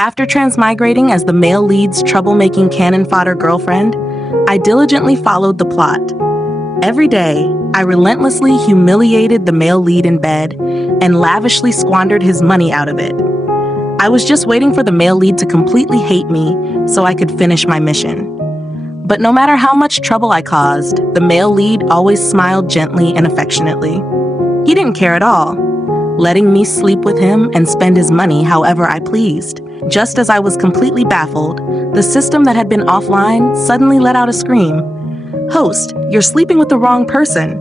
After transmigrating as the male lead's troublemaking cannon fodder girlfriend, I diligently followed the plot. Every day, I relentlessly humiliated the male lead in bed and lavishly squandered his money out of it. I was just waiting for the male lead to completely hate me so I could finish my mission. But no matter how much trouble I caused, the male lead always smiled gently and affectionately. He didn't care at all, letting me sleep with him and spend his money however I pleased. Just as I was completely baffled, the system that had been offline suddenly let out a scream. "Host, you're sleeping with the wrong person.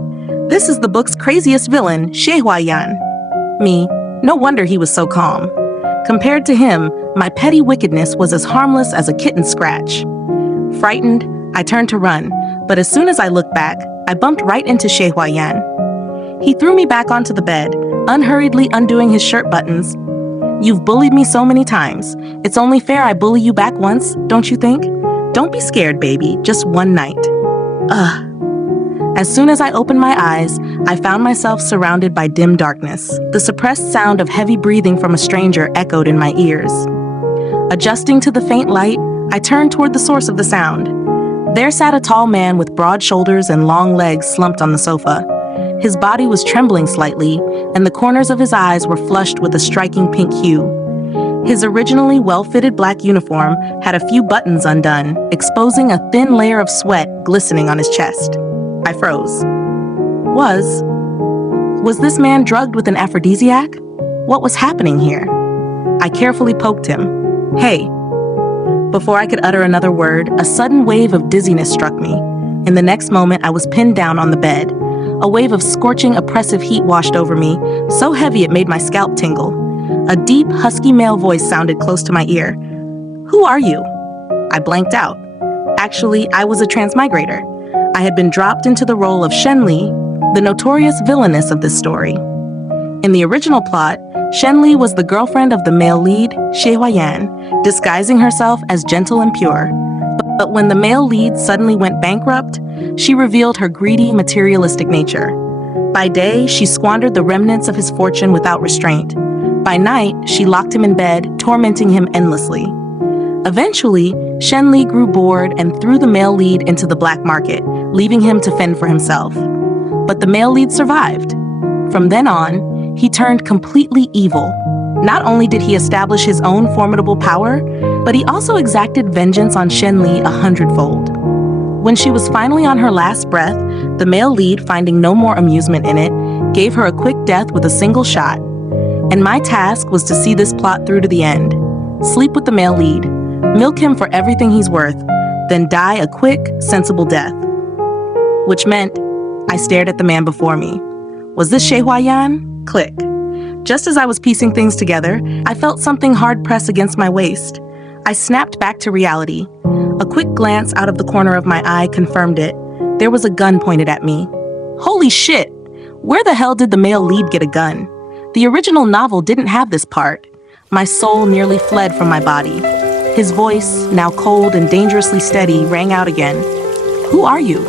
This is the book's craziest villain, Xie Huai Yan." Me, no wonder he was so calm. Compared to him, my petty wickedness was as harmless as a kitten scratch. Frightened, I turned to run, but as soon as I looked back, I bumped right into Xie Huai Yan. He threw me back onto the bed, unhurriedly undoing his shirt buttons. "You've bullied me so many times. It's only fair I bully you back once, don't you think? Don't be scared, baby, just one night." Ugh. As soon as I opened my eyes, I found myself surrounded by dim darkness. The suppressed sound of heavy breathing from a stranger echoed in my ears. Adjusting to the faint light, I turned toward the source of the sound. There sat a tall man with broad shoulders and long legs slumped on the sofa. His body was trembling slightly, and the corners of his eyes were flushed with a striking pink hue. His originally well-fitted black uniform had a few buttons undone, exposing a thin layer of sweat glistening on his chest. I froze. Was this man drugged with an aphrodisiac? What was happening here? I carefully poked him. "Hey." Before I could utter another word, a sudden wave of dizziness struck me. In the next moment, I was pinned down on the bed. A wave of scorching, oppressive heat washed over me, so heavy it made my scalp tingle. A deep, husky male voice sounded close to my ear. "Who are you?" I blanked out. Actually, I was a transmigrator. I had been dropped into the role of Shenli, the notorious villainess of this story. In the original plot, Shenli was the girlfriend of the male lead, Xie Huai Yan, disguising herself as gentle and pure. But when the male lead suddenly went bankrupt, she revealed her greedy, materialistic nature. By day, she squandered the remnants of his fortune without restraint. By night, she locked him in bed, tormenting him endlessly. Eventually, Shenli grew bored and threw the male lead into the black market, leaving him to fend for himself. But the male lead survived. From then on, he turned completely evil. Not only did he establish his own formidable power, but he also exacted vengeance on Shenli 100-fold. When she was finally on her last breath, the male lead, finding no more amusement in it, gave her a quick death with a single shot. And my task was to see this plot through to the end. Sleep with the male lead, milk him for everything he's worth, then die a quick, sensible death. Which meant I stared at the man before me. Was this Xie Huai Yan? Click. Just as I was piecing things together, I felt something hard press against my waist. I snapped back to reality. A quick glance out of the corner of my eye confirmed it. There was a gun pointed at me. Holy shit! Where the hell did the male lead get a gun? The original novel didn't have this part. My soul nearly fled from my body. His voice, now cold and dangerously steady, rang out again. "Who are you?"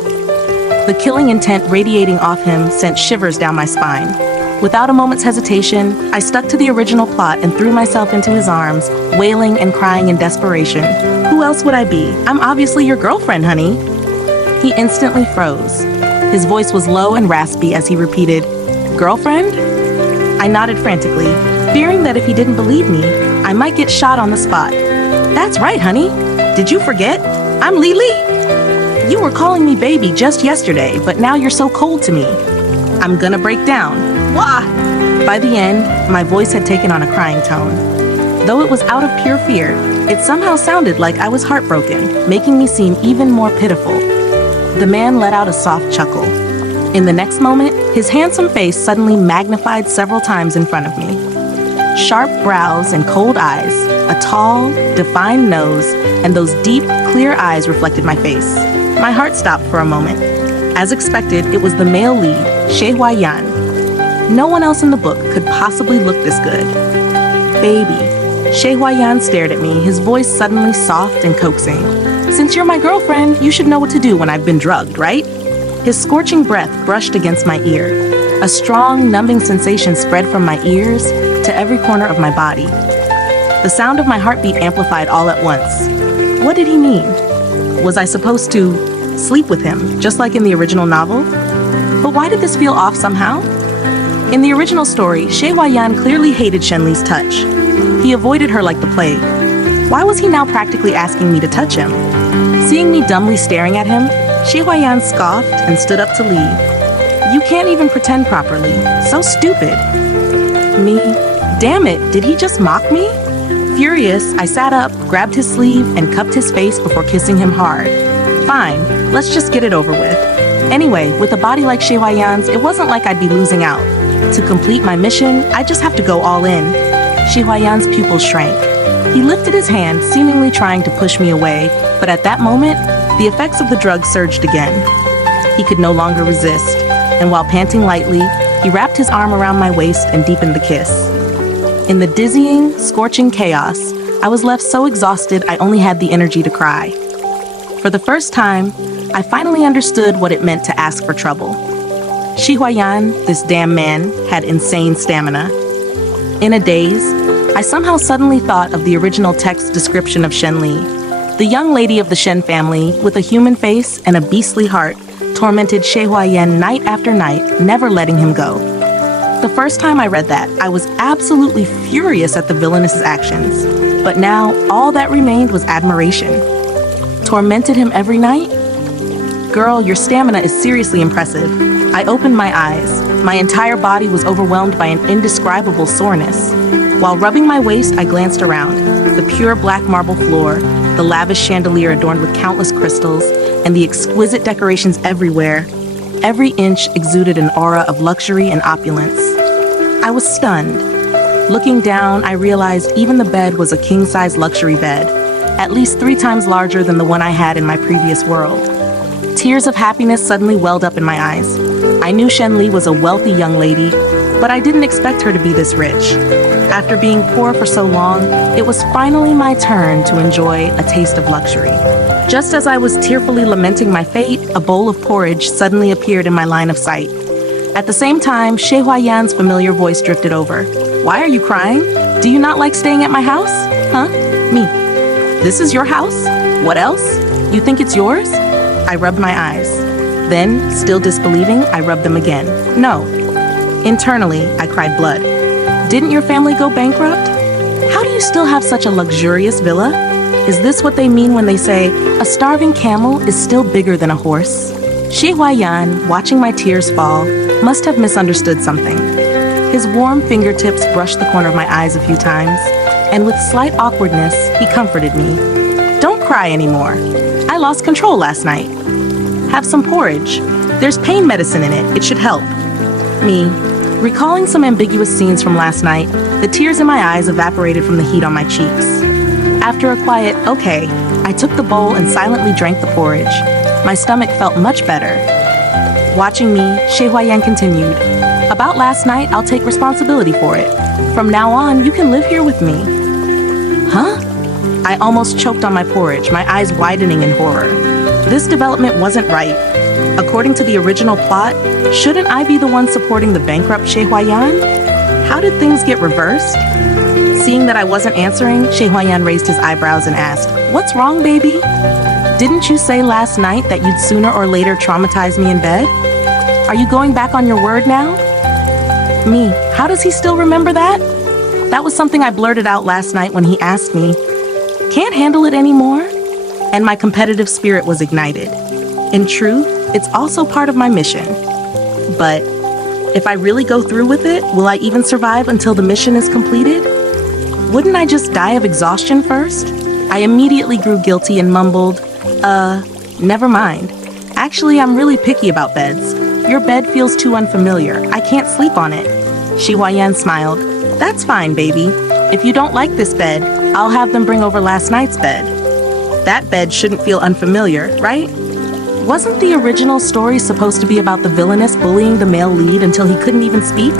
The killing intent radiating off him sent shivers down my spine. Without a moment's hesitation, I stuck to the original plot and threw myself into his arms, wailing and crying in desperation. "Who else would I be? I'm obviously your girlfriend, honey." He instantly froze. His voice was low and raspy as he repeated, "Girlfriend?" I nodded frantically, fearing that if he didn't believe me, I might get shot on the spot. "That's right, honey. Did you forget? I'm Lily. You were calling me baby just yesterday, but now you're so cold to me. I'm gonna break down. Wah!" By the end, my voice had taken on a crying tone. Though it was out of pure fear, it somehow sounded like I was heartbroken, making me seem even more pitiful. The man let out a soft chuckle. In the next moment, his handsome face suddenly magnified several times in front of me. Sharp brows and cold eyes, a tall, defined nose, and those deep, clear eyes reflected my face. My heart stopped for a moment. As expected, it was the male lead, Xie Huai Yan. No one else in the book could possibly look this good. "Baby." Xie Huai Yan stared at me, his voice suddenly soft and coaxing. "Since you're my girlfriend, you should know what to do when I've been drugged, right?" His scorching breath brushed against my ear. A strong, numbing sensation spread from my ears to every corner of my body. The sound of my heartbeat amplified all at once. What did he mean? Was I supposed to sleep with him, just like in the original novel? But why did this feel off somehow? In the original story, Xie Huai Yan clearly hated Shenli's touch. He avoided her like the plague. Why was he now practically asking me to touch him? Seeing me dumbly staring at him, Xie Huai Yan scoffed and stood up to leave. You can't even pretend properly. So stupid. Me? Damn it, did he just mock me? Furious, I sat up, grabbed his sleeve, and cupped his face before kissing him hard. Fine, let's just get it over with. Anyway, with a body like Xie Huai Yan's, it wasn't like I'd be losing out. To complete my mission, I just have to go all in. Xie Huai Yan's pupils shrank. He lifted his hand, seemingly trying to push me away, but at that moment, the effects of the drug surged again. He could no longer resist, and while panting lightly, he wrapped his arm around my waist and deepened the kiss. In the dizzying, scorching chaos, I was left so exhausted I only had the energy to cry. For the first time, I finally understood what it meant to ask for trouble. Xie Huai Yan, this damn man, had insane stamina. In a daze, I somehow suddenly thought of the original text description of Shenli. The young lady of the Shen family, with a human face and a beastly heart, tormented Xie Huai Yan night after night, never letting him go. The first time I read that, I was absolutely furious at the villainous actions. But now, all that remained was admiration. Tormented him every night? Girl, your stamina is seriously impressive. I opened my eyes. My entire body was overwhelmed by an indescribable soreness. While rubbing my waist, I glanced around. The pure black marble floor, the lavish chandelier adorned with countless crystals, and the exquisite decorations everywhere. Every inch exuded an aura of luxury and opulence. I was stunned. Looking down, I realized even the bed was a king-size luxury bed, at least 3 times larger than the one I had in my previous world. Tears of happiness suddenly welled up in my eyes. I knew Shenli was a wealthy young lady, but I didn't expect her to be this rich. After being poor for so long, it was finally my turn to enjoy a taste of luxury. Just as I was tearfully lamenting my fate, a bowl of porridge suddenly appeared in my line of sight. At the same time, Xie Huai Yan's familiar voice drifted over. Why are you crying? Do you not like staying at my house? Huh? Me. This is your house? What else? You think it's yours? I rubbed my eyes. Then, still disbelieving, I rubbed them again. No. Internally, I cried blood. Didn't your family go bankrupt? How do you still have such a luxurious villa? Is this what they mean when they say, a starving camel is still bigger than a horse? Xie Huai Yan, watching my tears fall, must have misunderstood something. His warm fingertips brushed the corner of my eyes a few times, and with slight awkwardness, he comforted me. Don't cry anymore. I lost control last night. Have some porridge. There's pain medicine in it. It should help. Me. Recalling some ambiguous scenes from last night, the tears in my eyes evaporated from the heat on my cheeks. After a quiet, okay, I took the bowl and silently drank the porridge. My stomach felt much better. Watching me, Xie Huai Yan continued, about last night, I'll take responsibility for it. From now on, you can live here with me. Huh? I almost choked on my porridge, my eyes widening in horror. This development wasn't right. According to the original plot, shouldn't I be the one supporting the bankrupt Xie Huai Yan? How did things get reversed? Seeing that I wasn't answering, Xie Huai Yan raised his eyebrows and asked, what's wrong, baby? Didn't you say last night that you'd sooner or later traumatize me in bed? Are you going back on your word now? Me, how does he still remember that? That was something I blurted out last night when he asked me. Can't handle it anymore? And my competitive spirit was ignited. In truth, it's also part of my mission. But if I really go through with it, will I even survive until the mission is completed? Wouldn't I just die of exhaustion first? I immediately grew guilty and mumbled, never mind. Actually, I'm really picky about beds. Your bed feels too unfamiliar. I can't sleep on it. Xie Huai Yan smiled. That's fine, baby. If you don't like this bed, I'll have them bring over last night's bed. That bed shouldn't feel unfamiliar, right? Wasn't the original story supposed to be about the villainess bullying the male lead until he couldn't even speak?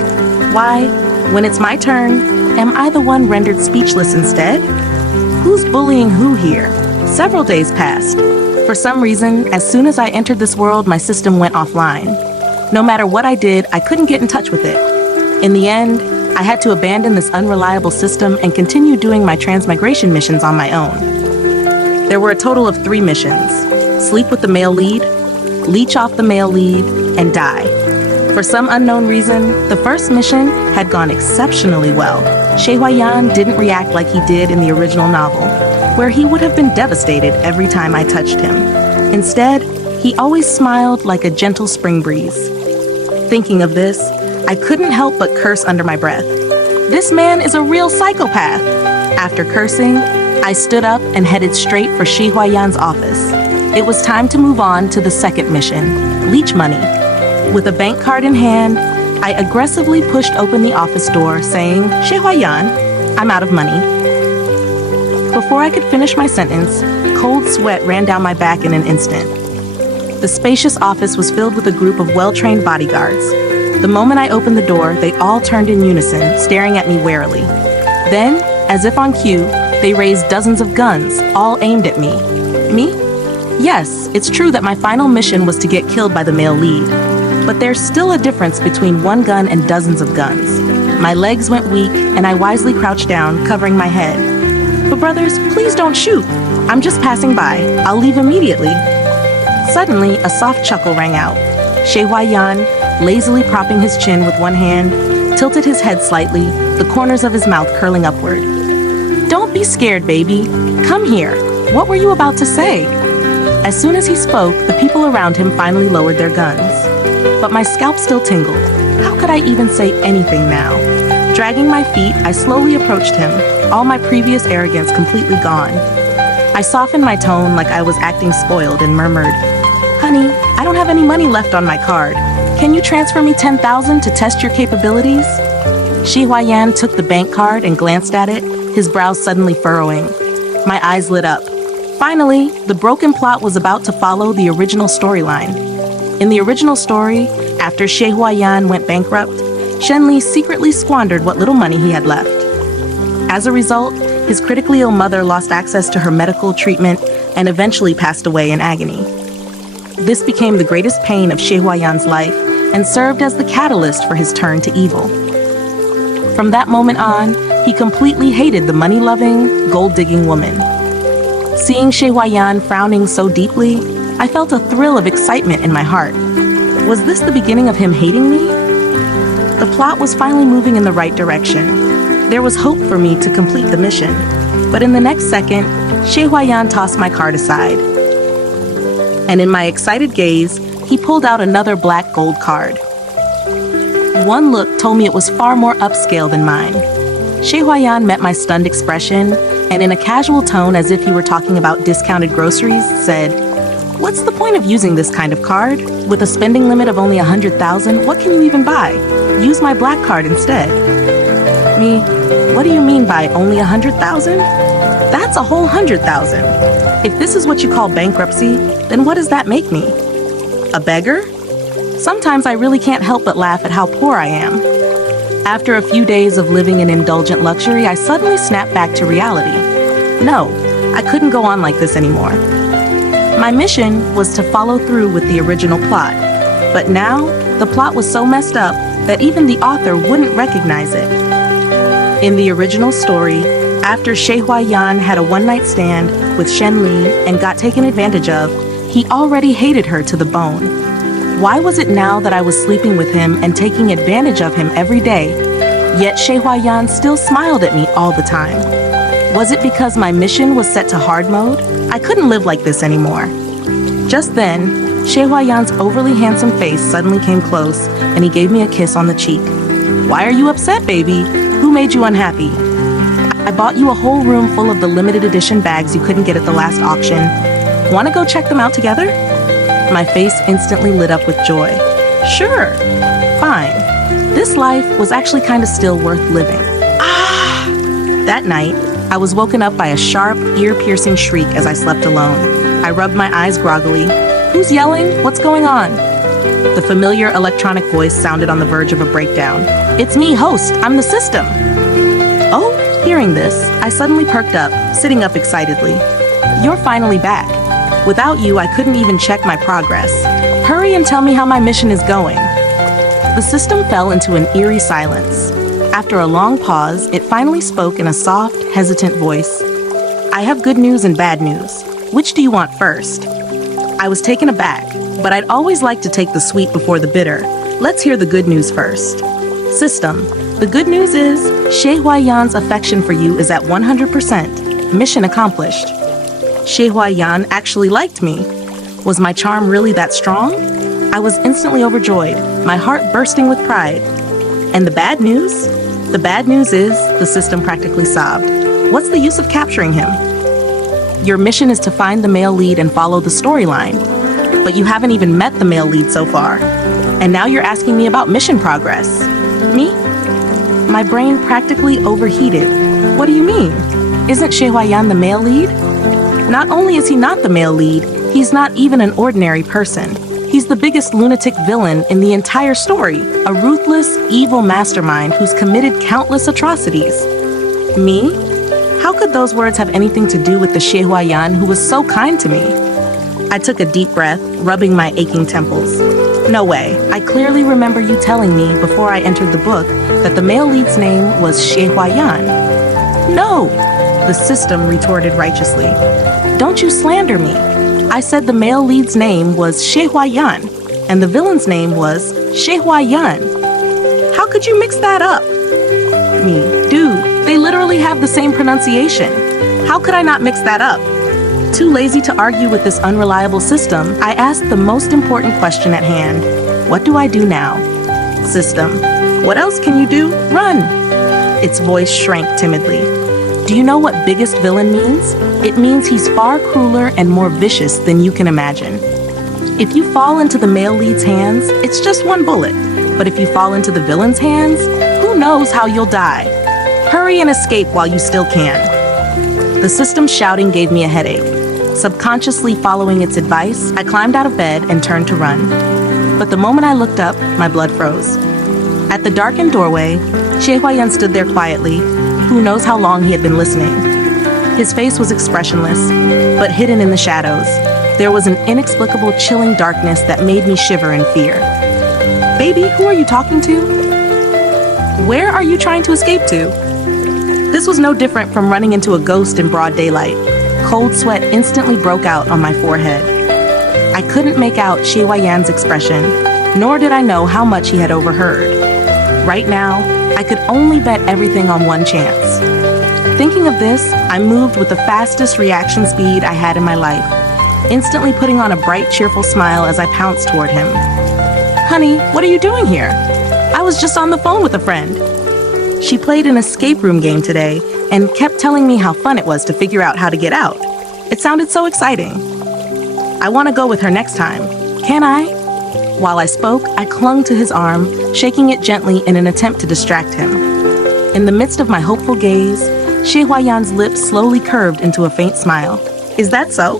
Why, when it's my turn, am I the one rendered speechless instead? Who's bullying who here? Several days passed. For some reason, as soon as I entered this world, my system went offline. No matter what I did, I couldn't get in touch with it. In the end, I had to abandon this unreliable system and continue doing my transmigration missions on my own. There were a total of 3 missions: sleep with the male lead, leech off the male lead, and die. For some unknown reason, the first mission had gone exceptionally well. Xie Huai Yan didn't react like he did in the original novel, where he would have been devastated every time I touched him. Instead, he always smiled like a gentle spring breeze. Thinking of this, I couldn't help but curse under my breath. This man is a real psychopath. After cursing, I stood up and headed straight for Xie Huai Yan's office. It was time to move on to the second mission, leech money. With a bank card in hand, I aggressively pushed open the office door, saying, "Xie Huai Yan, I'm out of money." Before I could finish my sentence, cold sweat ran down my back in an instant. The spacious office was filled with a group of well-trained bodyguards. The moment I opened the door, they all turned in unison, staring at me warily. Then, as if on cue, they raised dozens of guns, all aimed at me. Me? Yes, it's true that my final mission was to get killed by the male lead. But there's still a difference between one gun and dozens of guns. My legs went weak, and I wisely crouched down, covering my head. "But brothers, please don't shoot. I'm just passing by. I'll leave immediately." Suddenly, a soft chuckle rang out. Xie Huai Yan, lazily propping his chin with one hand, tilted his head slightly, the corners of his mouth curling upward. "Don't be scared, baby. Come here. What were you about to say?" As soon as he spoke, the people around him finally lowered their guns. But my scalp still tingled. How could I even say anything now? Dragging my feet, I slowly approached him, all my previous arrogance completely gone. I softened my tone like I was acting spoiled and murmured, "Honey, I don't have any money left on my card. Can you transfer me 10,000 to test your capabilities?" Xie Huai Yan took the bank card and glanced at it, his brows suddenly furrowing. My eyes lit up. Finally, the broken plot was about to follow the original storyline. In the original story, after Xie Huai Yan went bankrupt, Shenli secretly squandered what little money he had left. As a result, his critically ill mother lost access to her medical treatment and eventually passed away in agony. This became the greatest pain of Xie Huai Yan's life and served as the catalyst for his turn to evil. From that moment on, he completely hated the money-loving, gold-digging woman. Seeing Xie Huai Yan frowning so deeply, I felt a thrill of excitement in my heart. Was this the beginning of him hating me? The plot was finally moving in the right direction. There was hope for me to complete the mission. But in the next second, Xie Huai Yan tossed my card aside. And in my excited gaze, he pulled out another black gold card. One look told me it was far more upscale than mine. Xie Huai Yan met my stunned expression, and in a casual tone as if he were talking about discounted groceries, said, "What's the point of using this kind of card? With a spending limit of only 100,000, what can you even buy? Use my black card instead." Me, what do you mean by only 100,000? That's a whole 100,000. If this is what you call bankruptcy, then what does that make me? A beggar? Sometimes I really can't help but laugh at how poor I am. After a few days of living in indulgent luxury, I suddenly snapped back to reality. No, I couldn't go on like this anymore. My mission was to follow through with the original plot, but now the plot was so messed up that even the author wouldn't recognize it. In the original story, after Xie Huai Yan had a one-night stand with Shenli and got taken advantage of, he already hated her to the bone. Why was it now that I was sleeping with him and taking advantage of him every day, yet Xie Huai Yan still smiled at me all the time? Was it because my mission was set to hard mode? I couldn't live like this anymore. Just then, Xie Huai Yan's overly handsome face suddenly came close, and he gave me a kiss on the cheek. "Why are you upset, baby? Who made you unhappy? I bought you a whole room full of the limited edition bags you couldn't get at the last auction. Want to go check them out together?" My face instantly lit up with joy. "Sure, fine. This life was actually kind of still worth living." Ah! That night, I was woken up by a sharp, ear-piercing shriek as I slept alone. I rubbed my eyes groggily. "Who's yelling? What's going on?" The familiar electronic voice sounded on the verge of a breakdown. "It's me, host. I'm the system." Oh, hearing this, I suddenly perked up, sitting up excitedly. "You're finally back. Without you, I couldn't even check my progress. Hurry and tell me how my mission is going." The system fell into an eerie silence. After a long pause, it finally spoke in a soft, hesitant voice. I have good news and bad news. Which do you want first? I was taken aback, but I'd always like to take the sweet before the bitter. Let's hear the good news first. System. The good news is, Xie Huai Yan's affection for you is at 100%. Mission accomplished. Xie Huai Yan actually liked me. Was my charm really that strong? I was instantly overjoyed, my heart bursting with pride. And the bad news? The bad news is, the system practically sobbed. What's the use of capturing him? Your mission is to find the male lead and follow the storyline. But you haven't even met the male lead so far. And now you're asking me about mission progress. Me? My brain practically overheated. What do you mean? Isn't Xie Huai Yan the male lead? Not only is he not the male lead, he's not even an ordinary person. He's the biggest lunatic villain in the entire story, a ruthless, evil mastermind who's committed countless atrocities. Me? How could those words have anything to do with the Xie Huai Yan who was so kind to me? I took a deep breath, rubbing my aching temples. No way. I clearly remember you telling me before I entered the book that the male lead's name was Xie Huai Yan. No, the system retorted righteously. Don't you slander me. I said the male lead's name was Xie Huai Yan, and the villain's name was Xie Huai Yan. How could you mix that up? Me, dude, they literally have the same pronunciation. How could I not mix that up? Too lazy to argue with this unreliable system, I asked the most important question at hand. What do I do now? System. What else can you do? Run! Its voice shrank timidly. Do you know what biggest villain means? It means he's far crueler and more vicious than you can imagine. If you fall into the male lead's hands, it's just one bullet. But if you fall into the villain's hands, who knows how you'll die? Hurry and escape while you still can. The system's shouting gave me a headache. Subconsciously following its advice, I climbed out of bed and turned to run. But the moment I looked up, my blood froze. At the darkened doorway, Xie Huai Yan stood there quietly. Who knows how long he had been listening. His face was expressionless, but hidden in the shadows. There was an inexplicable chilling darkness that made me shiver in fear. Baby, who are you talking to? Where are you trying to escape to? This was no different from running into a ghost in broad daylight. Cold sweat instantly broke out on my forehead. I couldn't make out Xie Huai Yan's expression, nor did I know how much he had overheard. Right now, I could only bet everything on one chance. Thinking of this, I moved with the fastest reaction speed I had in my life, instantly putting on a bright, cheerful smile as I pounced toward him. Honey, what are you doing here? I was just on the phone with a friend. She played an escape room game today and kept telling me how fun it was to figure out how to get out. It sounded so exciting. I want to go with her next time. Can I? While I spoke, I clung to his arm, shaking it gently in an attempt to distract him. In the midst of my hopeful gaze, Xie Huai Yan's lips slowly curved into a faint smile. Is that so?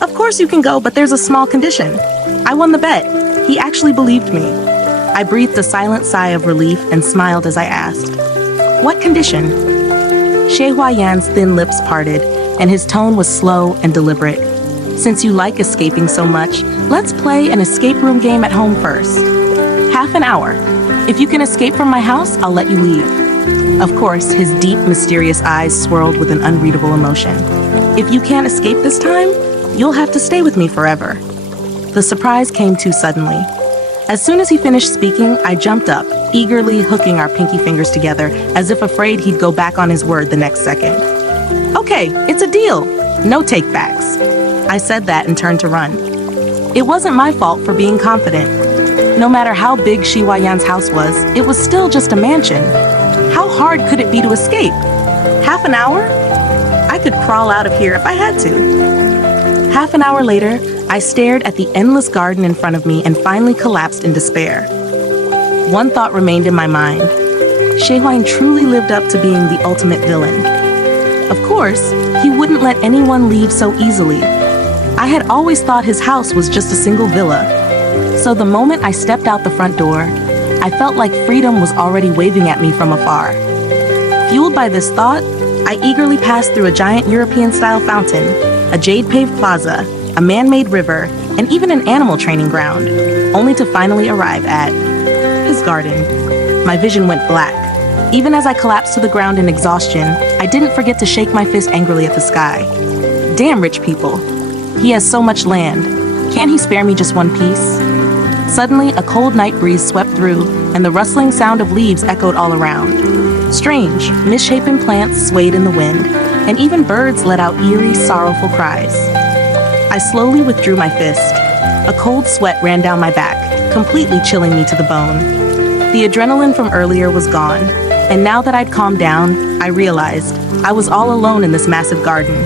Of course you can go, but there's a small condition. I won the bet. He actually believed me. I breathed a silent sigh of relief and smiled as I asked, what condition? Xie Huai Yan's thin lips parted, and his tone was slow and deliberate. Since you like escaping so much, let's play an escape room game at home first. Half an hour. If you can escape from my house, I'll let you leave. Of course, his deep, mysterious eyes swirled with an unreadable emotion. If you can't escape this time, you'll have to stay with me forever. The surprise came too suddenly. As soon as he finished speaking, I jumped up, eagerly hooking our pinky fingers together, as if afraid he'd go back on his word the next second. Okay, it's a deal. No take-backs. I said that and turned to run. It wasn't my fault for being confident. No matter how big Xie Huai Yan's house was, it was still just a mansion. How hard could it be to escape? Half an hour? I could crawl out of here if I had to. Half an hour later, I stared at the endless garden in front of me and finally collapsed in despair. One thought remained in my mind. Xie Huai Yan truly lived up to being the ultimate villain. Of course, he wouldn't let anyone leave so easily. I had always thought his house was just a single villa. So the moment I stepped out the front door, I felt like freedom was already waving at me from afar. Fueled by this thought, I eagerly passed through a giant European-style fountain, a jade-paved plaza, a man-made river, and even an animal training ground, only to finally arrive at his garden. My vision went black. Even as I collapsed to the ground in exhaustion, I didn't forget to shake my fist angrily at the sky. Damn rich people. He has so much land. Can't he spare me just one piece? Suddenly, a cold night breeze swept through, and the rustling sound of leaves echoed all around. Strange, misshapen plants swayed in the wind, and even birds let out eerie, sorrowful cries. I slowly withdrew my fist. A cold sweat ran down my back, completely chilling me to the bone. The adrenaline from earlier was gone, and now that I'd calmed down, I realized I was all alone in this massive garden.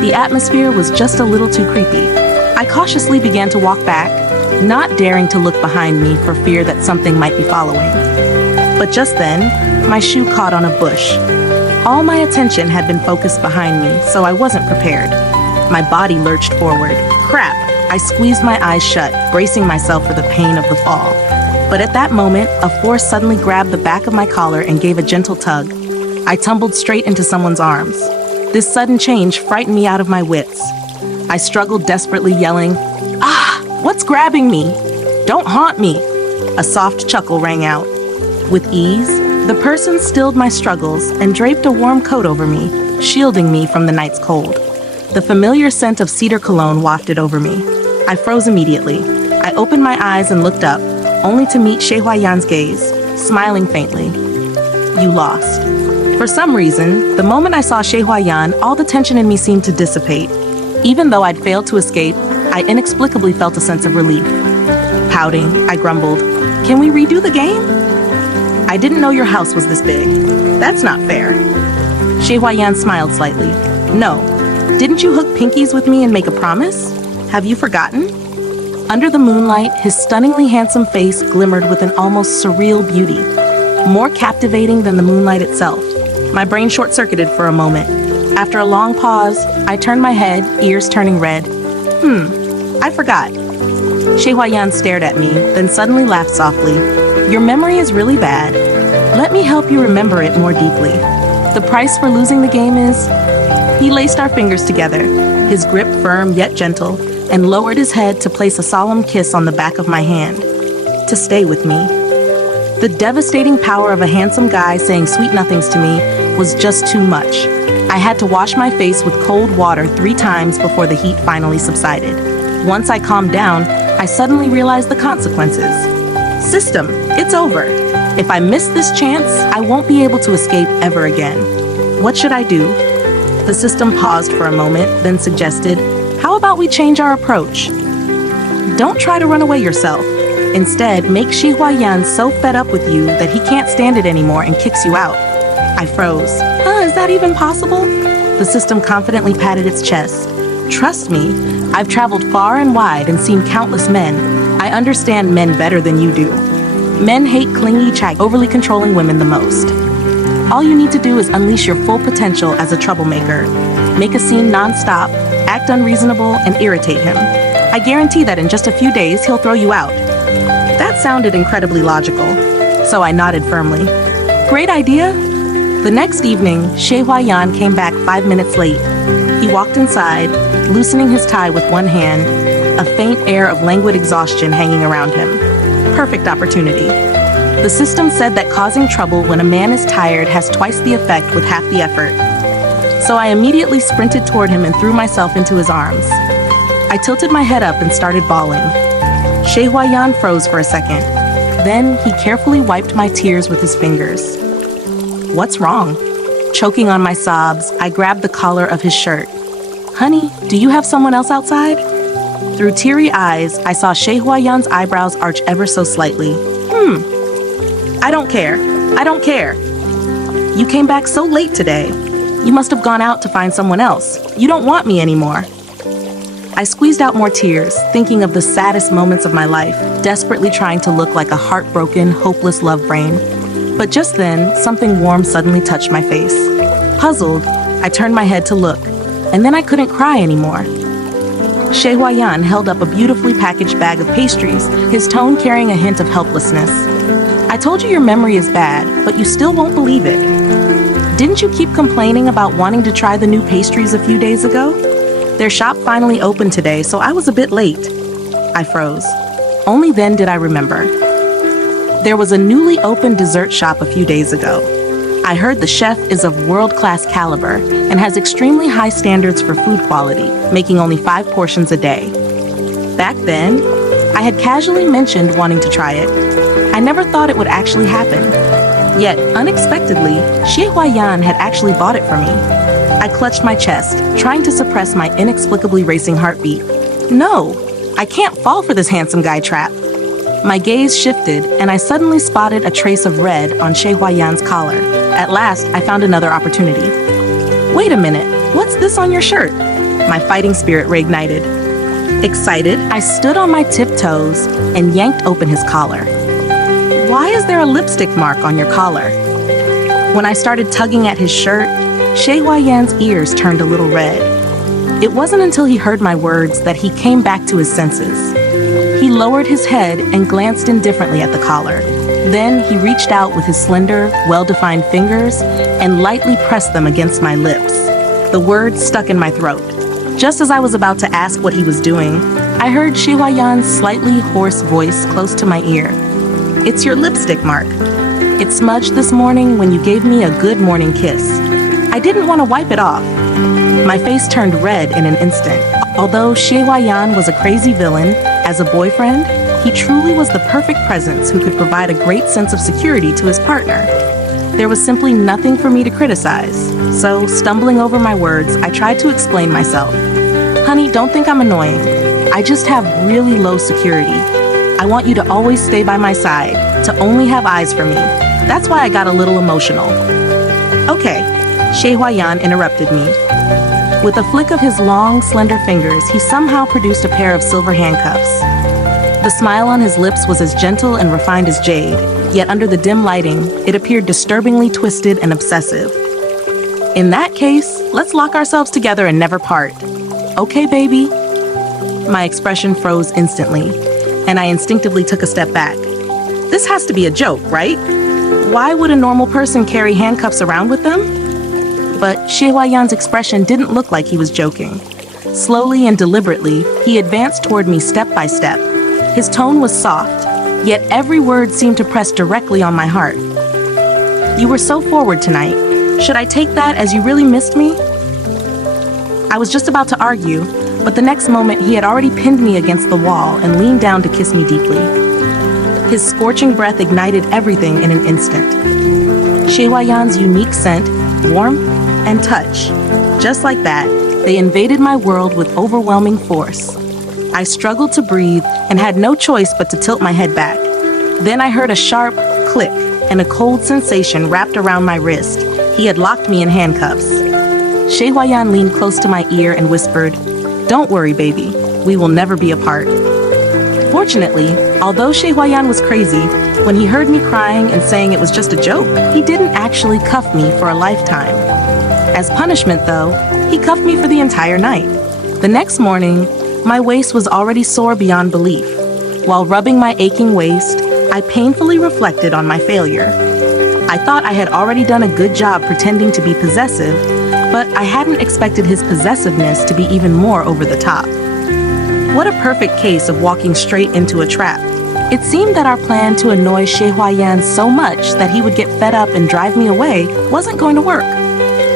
The atmosphere was just a little too creepy. I cautiously began to walk back, not daring to look behind me for fear that something might be following. But just then, my shoe caught on a bush. All my attention had been focused behind me, so I wasn't prepared. My body lurched forward. Crap! I squeezed my eyes shut, bracing myself for the pain of the fall. But at that moment, a force suddenly grabbed the back of my collar and gave a gentle tug. I tumbled straight into someone's arms. This sudden change frightened me out of my wits. I struggled desperately, yelling, "Ah! What's grabbing me? Don't haunt me!" A soft chuckle rang out. With ease, the person stilled my struggles and draped a warm coat over me, shielding me from the night's cold. The familiar scent of cedar cologne wafted over me. I froze immediately. I opened my eyes and looked up, only to meet Xie Huai Yan's gaze, smiling faintly. "You lost." For some reason, the moment I saw Xie Huai Yan, all the tension in me seemed to dissipate. Even though I'd failed to escape, I inexplicably felt a sense of relief. Pouting, I grumbled, "Can we redo the game?" "I didn't know your house was this big. That's not fair." Xie Huai Yan smiled slightly. "No. Didn't you hook pinkies with me and make a promise? Have you forgotten?" Under the moonlight, his stunningly handsome face glimmered with an almost surreal beauty, more captivating than the moonlight itself. My brain short-circuited for a moment. After a long pause, I turned my head, ears turning red. I forgot." Xie Huai Yan stared at me, then suddenly laughed softly. "Your memory is really bad. Let me help you remember it more deeply. The price for losing the game is..." He laced our fingers together, his grip firm yet gentle, and lowered his head to place a solemn kiss on the back of my hand. To stay with me. The devastating power of a handsome guy saying sweet nothings to me was just too much. I had to wash my face with cold water 3 times before the heat finally subsided. Once I calmed down, I suddenly realized the consequences. System, it's over. If I miss this chance, I won't be able to escape ever again. What should I do? The system paused for a moment, then suggested, "How about we change our approach? Don't try to run away yourself. Instead, make Xie Huai Yan so fed up with you that he can't stand it anymore and kicks you out." I froze. Is that even possible? The system confidently patted its chest. "Trust me, I've traveled far and wide and seen countless men. I understand men better than you do. Men hate clingy, overly controlling women the most. All you need to do is unleash your full potential as a troublemaker. Make a scene non-stop, act unreasonable, and irritate him. I guarantee that in just a few days, he'll throw you out." That sounded incredibly logical, so I nodded firmly. "Great idea." The next evening, Xie Huai Yan came back 5 minutes late. He walked inside, loosening his tie with one hand, a faint air of languid exhaustion hanging around him. Perfect opportunity. The system said that causing trouble when a man is tired has twice the effect with half the effort. So I immediately sprinted toward him and threw myself into his arms. I tilted my head up and started bawling. Xie Huai Yan froze for a second. Then he carefully wiped my tears with his fingers. "What's wrong?" Choking on my sobs, I grabbed the collar of his shirt. "Honey, do you have someone else outside?" Through teary eyes, I saw Xie Huai Yan's eyebrows arch ever so slightly. I don't care. I don't care. You came back so late today. You must have gone out to find someone else. You don't want me anymore." I squeezed out more tears, thinking of the saddest moments of my life, desperately trying to look like a heartbroken, hopeless love brain. But just then, something warm suddenly touched my face. Puzzled, I turned my head to look, and then I couldn't cry anymore. Xie Huai Yan held up a beautifully packaged bag of pastries, his tone carrying a hint of helplessness. "I told you your memory is bad, but you still won't believe it. Didn't you keep complaining about wanting to try the new pastries a few days ago? Their shop finally opened today, so I was a bit late." I froze. Only then did I remember. There was a newly opened dessert shop a few days ago. I heard the chef is of world-class caliber and has extremely high standards for food quality, making only 5 portions a day. Back then, I had casually mentioned wanting to try it. I never thought it would actually happen. Yet, unexpectedly, Xie Huai Yan had actually bought it for me. I clutched my chest, trying to suppress my inexplicably racing heartbeat. No, I can't fall for this handsome guy trap. My gaze shifted, and I suddenly spotted a trace of red on Xie Huai Yan's collar. At last, I found another opportunity. Wait a minute, what's this on your shirt? My fighting spirit reignited. Excited, I stood on my tiptoes and yanked open his collar. Why is there a lipstick mark on your collar? When I started tugging at his shirt, Xie Huai Yan's ears turned a little red. It wasn't until he heard my words that he came back to his senses. He lowered his head and glanced indifferently at the collar. Then he reached out with his slender, well-defined fingers and lightly pressed them against my lips. The words stuck in my throat. Just as I was about to ask what he was doing, I heard Xie Huai Yan's slightly hoarse voice close to my ear. It's your lipstick mark. It smudged this morning when you gave me a good morning kiss. I didn't want to wipe it off. My face turned red in an instant. Although Xie Huai Yan was a crazy villain, as a boyfriend, he truly was the perfect presence who could provide a great sense of security to his partner. There was simply nothing for me to criticize. So, stumbling over my words, I tried to explain myself. Honey, don't think I'm annoying. I just have really low security. I want you to always stay by my side, to only have eyes for me. That's why I got a little emotional. Okay, Xie Huai Yan interrupted me. With a flick of his long, slender fingers, he somehow produced a pair of silver handcuffs. The smile on his lips was as gentle and refined as jade, yet under the dim lighting, it appeared disturbingly twisted and obsessive. In that case, let's lock ourselves together and never part. Okay, baby? My expression froze instantly, and I instinctively took a step back. This has to be a joke, right? Why would a normal person carry handcuffs around with them? But Xie Huai Yan's expression didn't look like he was joking. Slowly and deliberately, he advanced toward me step by step. His tone was soft, yet every word seemed to press directly on my heart. You were so forward tonight. Should I take that as you really missed me? I was just about to argue, but the next moment he had already pinned me against the wall and leaned down to kiss me deeply. His scorching breath ignited everything in an instant. Xie Huai Yan's unique scent, warmth, and touch. Just like that, they invaded my world with overwhelming force. I struggled to breathe and had no choice but to tilt my head back. Then I heard a sharp click and a cold sensation wrapped around my wrist. He had locked me in handcuffs. Xie Huai Yan leaned close to my ear and whispered, "Don't worry, baby. We will never be apart." Fortunately, although Xie Huai Yan was crazy, when he heard me crying and saying it was just a joke, he didn't actually cuff me for a lifetime. As punishment, though, he cuffed me for the entire night. The next morning, my waist was already sore beyond belief. While rubbing my aching waist, I painfully reflected on my failure. I thought I had already done a good job pretending to be possessive, but I hadn't expected his possessiveness to be even more over the top. What a perfect case of walking straight into a trap. It seemed that our plan to annoy Xie Huai Yan so much that he would get fed up and drive me away wasn't going to work.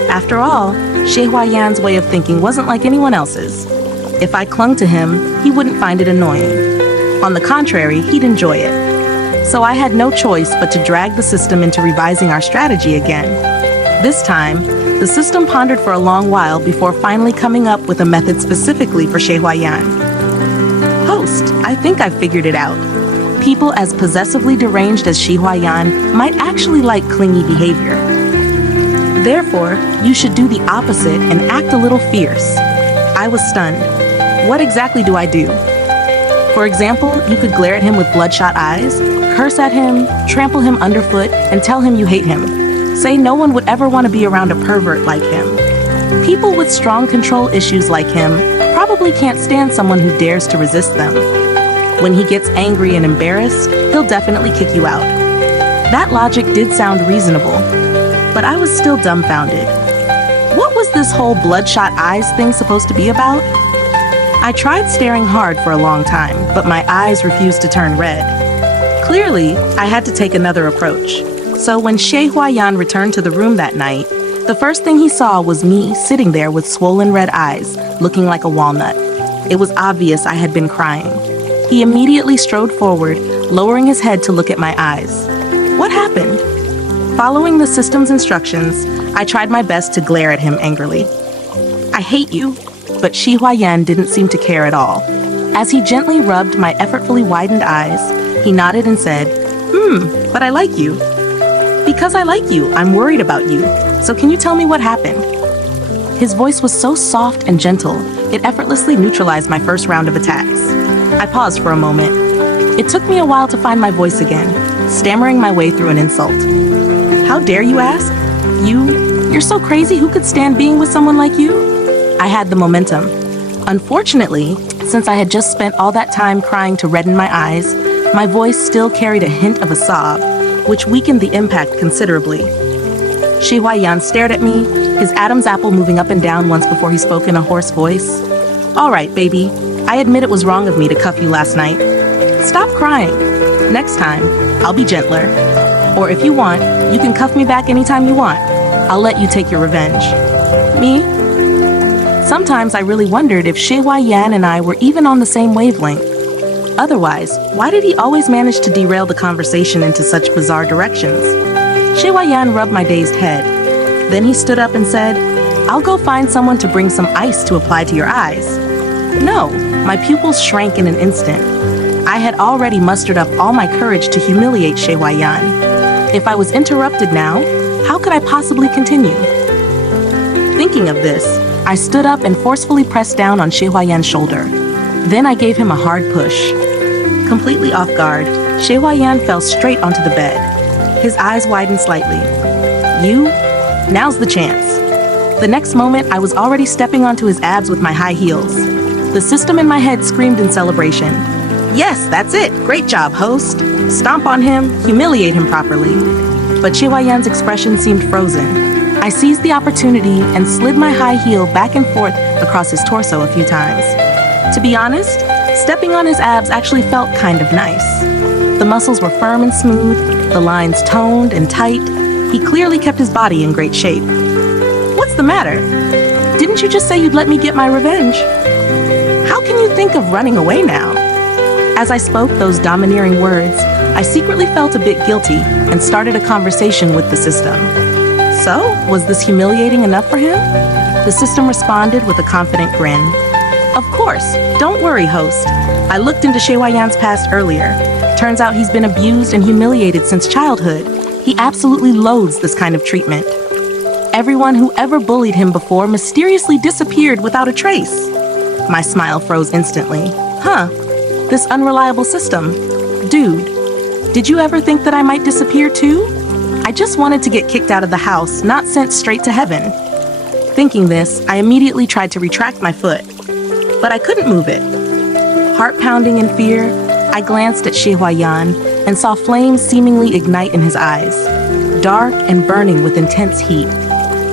After all, Xie Huai Yan's way of thinking wasn't like anyone else's. If I clung to him, he wouldn't find it annoying. On the contrary, he'd enjoy it. So I had no choice but to drag the system into revising our strategy again. This time, the system pondered for a long while before finally coming up with a method specifically for Xie Huai Yan. Host, I think I've figured it out. People as possessively deranged as Xie Huai Yan might actually like clingy behavior. Therefore, you should do the opposite and act a little fierce. I was stunned. What exactly do I do? For example, you could glare at him with bloodshot eyes, curse at him, trample him underfoot, and tell him you hate him. Say no one would ever want to be around a pervert like him. People with strong control issues like him probably can't stand someone who dares to resist them. When he gets angry and embarrassed, he'll definitely kick you out. That logic did sound reasonable, but I was still dumbfounded. What was this whole bloodshot eyes thing supposed to be about? I tried staring hard for a long time, but my eyes refused to turn red. Clearly, I had to take another approach. So when Xie Huai Yan returned to the room that night, the first thing he saw was me sitting there with swollen red eyes, looking like a walnut. It was obvious I had been crying. He immediately strode forward, lowering his head to look at my eyes. What happened? Following the system's instructions, I tried my best to glare at him angrily. I hate you. But Xie Huai Yan didn't seem to care at all. As he gently rubbed my effortfully widened eyes, he nodded and said, but I like you. Because I like you, I'm worried about you. So can you tell me what happened? His voice was so soft and gentle, it effortlessly neutralized my first round of attacks. I paused for a moment. It took me a while to find my voice again, stammering my way through an insult. How dare you ask? You're so crazy, who could stand being with someone like you? I had the momentum. Unfortunately, since I had just spent all that time crying to redden my eyes, my voice still carried a hint of a sob, which weakened the impact considerably. Xie Huai Yan stared at me, his Adam's apple moving up and down once before he spoke in a hoarse voice. All right, baby, I admit it was wrong of me to cuff you last night. Stop crying. Next time, I'll be gentler. Or if you want, you can cuff me back anytime you want. I'll let you take your revenge. Me? Sometimes I really wondered if Xie Huai Yan and I were even on the same wavelength. Otherwise, why did he always manage to derail the conversation into such bizarre directions? Xie Huai Yan rubbed my dazed head. Then he stood up and said, I'll go find someone to bring some ice to apply to your eyes. No, my pupils shrank in an instant. I had already mustered up all my courage to humiliate Xie Huai Yan. If I was interrupted now, how could I possibly continue? Thinking of this, I stood up and forcefully pressed down on Xie Huai Yan's shoulder. Then I gave him a hard push. Completely off guard, Xie Huai Yan fell straight onto the bed. His eyes widened slightly. You? Now's the chance. The next moment, I was already stepping onto his abs with my high heels. The system in my head screamed in celebration. Yes, that's it. Great job, host. Stomp on him, humiliate him properly. But Xie Huai Yan's expression seemed frozen. I seized the opportunity and slid my high heel back and forth across his torso a few times. To be honest, stepping on his abs actually felt kind of nice. The muscles were firm and smooth, the lines toned and tight. He clearly kept his body in great shape. What's the matter? Didn't you just say you'd let me get my revenge? How can you think of running away now? As I spoke those domineering words, I secretly felt a bit guilty and started a conversation with the system. So, was this humiliating enough for him? The system responded with a confident grin. Of course, don't worry, host. I looked into Xie Huai Yan's past earlier. Turns out he's been abused and humiliated since childhood. He absolutely loathes this kind of treatment. Everyone who ever bullied him before mysteriously disappeared without a trace. My smile froze instantly. This unreliable system. Dude, did you ever think that I might disappear too? I just wanted to get kicked out of the house, not sent straight to heaven. Thinking this, I immediately tried to retract my foot, but I couldn't move it. Heart pounding in fear, I glanced at Xie Huai Yan and saw flames seemingly ignite in his eyes, dark and burning with intense heat.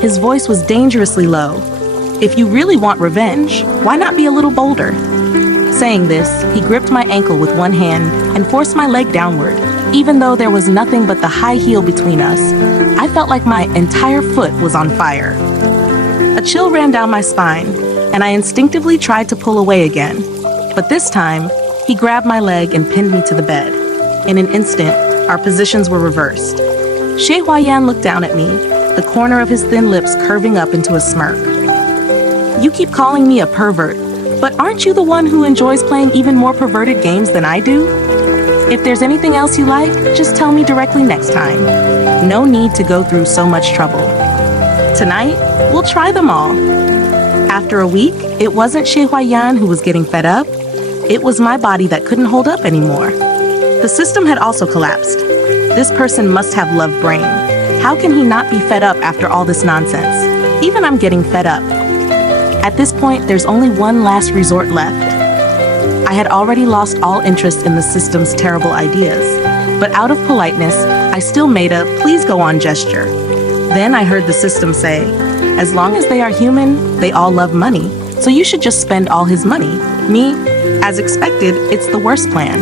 His voice was dangerously low. If you really want revenge, why not be a little bolder? Saying this, he gripped my ankle with one hand and forced my leg downward. Even though there was nothing but the high heel between us, I felt like my entire foot was on fire. A chill ran down my spine, and I instinctively tried to pull away again. But this time, he grabbed my leg and pinned me to the bed. In an instant, our positions were reversed. Xie Huai Yan looked down at me, the corner of his thin lips curving up into a smirk. You keep calling me a pervert, but aren't you the one who enjoys playing even more perverted games than I do? If there's anything else you like, just tell me directly next time. No need to go through so much trouble. Tonight, we'll try them all. After a week, it wasn't Xie Huai Yan who was getting fed up. It was my body that couldn't hold up anymore. The system had also collapsed. This person must have love brain. How can he not be fed up after all this nonsense? Even I'm getting fed up. At this point, there's only one last resort left. I had already lost all interest in the system's terrible ideas, but out of politeness, I still made a please go on gesture. Then I heard the system say, as long as they are human, they all love money, so you should just spend all his money. Me, as expected, it's the worst plan.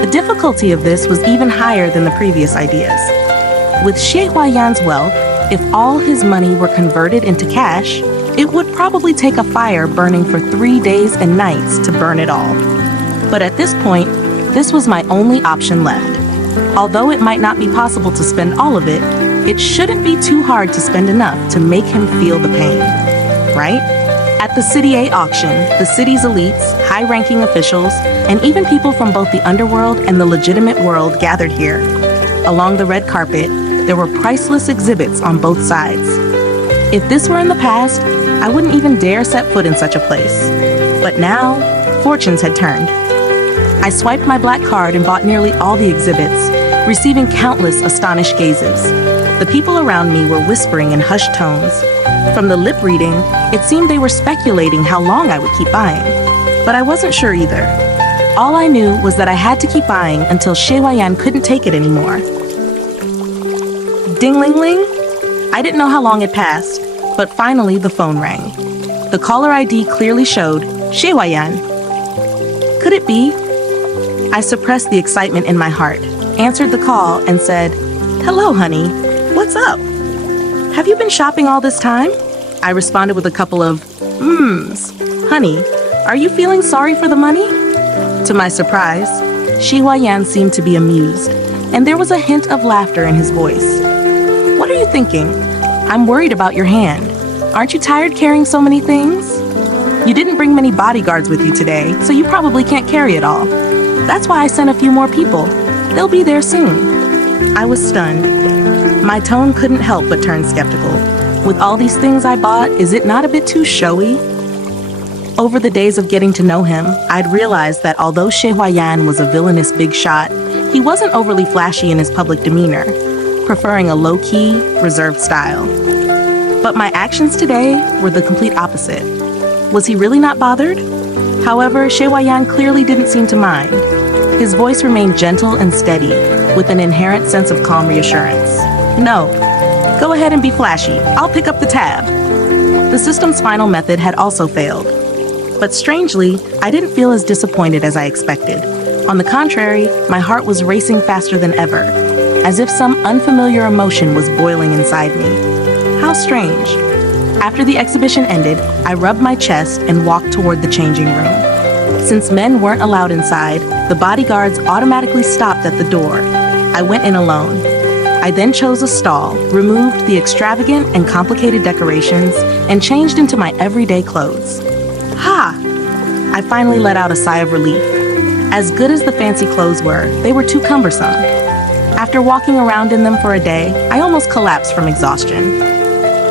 The difficulty of this was even higher than the previous ideas. With Xie Huai Yan's wealth, if all his money were converted into cash, it would probably take a fire burning for 3 days and nights to burn it all. But at this point, this was my only option left. Although it might not be possible to spend all of it, it shouldn't be too hard to spend enough to make him feel the pain, right? At the City A auction, the city's elites, high-ranking officials, and even people from both the underworld and the legitimate world gathered here. Along the red carpet, there were priceless exhibits on both sides. If this were in the past, I wouldn't even dare set foot in such a place. But now, fortunes had turned. I swiped my black card and bought nearly all the exhibits, receiving countless astonished gazes. The people around me were whispering in hushed tones. From the lip reading, it seemed they were speculating how long I would keep buying. But I wasn't sure either. All I knew was that I had to keep buying until Xie Huai Yan couldn't take it anymore. Ding-ling-ling? I didn't know how long had passed, but finally the phone rang. The caller ID clearly showed Xie Huai Yan. Could it be? I suppressed the excitement in my heart, answered the call, and said, "Hello, honey. What's up? Have you been shopping all this time?" I responded with a couple of mms. "Honey, are you feeling sorry for the money?" To my surprise, Xie Huai Yan seemed to be amused, and there was a hint of laughter in his voice. "What are you thinking? I'm worried about your hand. Aren't you tired carrying so many things? You didn't bring many bodyguards with you today, so you probably can't carry it all. That's why I sent a few more people. They'll be there soon." I was stunned. My tone couldn't help but turn skeptical. With all these things I bought, is it not a bit too showy? Over the days of getting to know him, I'd realized that although Xie Huai Yan was a villainous big shot, he wasn't overly flashy in his public demeanor, preferring a low-key, reserved style. But my actions today were the complete opposite. Was he really not bothered? However, Xie Huai Yan clearly didn't seem to mind. His voice remained gentle and steady, with an inherent sense of calm reassurance. "No. Go ahead and be flashy. I'll pick up the tab." The system's final method had also failed. But strangely, I didn't feel as disappointed as I expected. On the contrary, my heart was racing faster than ever, as if some unfamiliar emotion was boiling inside me. How strange. After the exhibition ended, I rubbed my chest and walked toward the changing room. Since men weren't allowed inside, the bodyguards automatically stopped at the door. I went in alone. I then chose a stall, removed the extravagant and complicated decorations, and changed into my everyday clothes. Ha! I finally let out a sigh of relief. As good as the fancy clothes were, they were too cumbersome. After walking around in them for a day, I almost collapsed from exhaustion.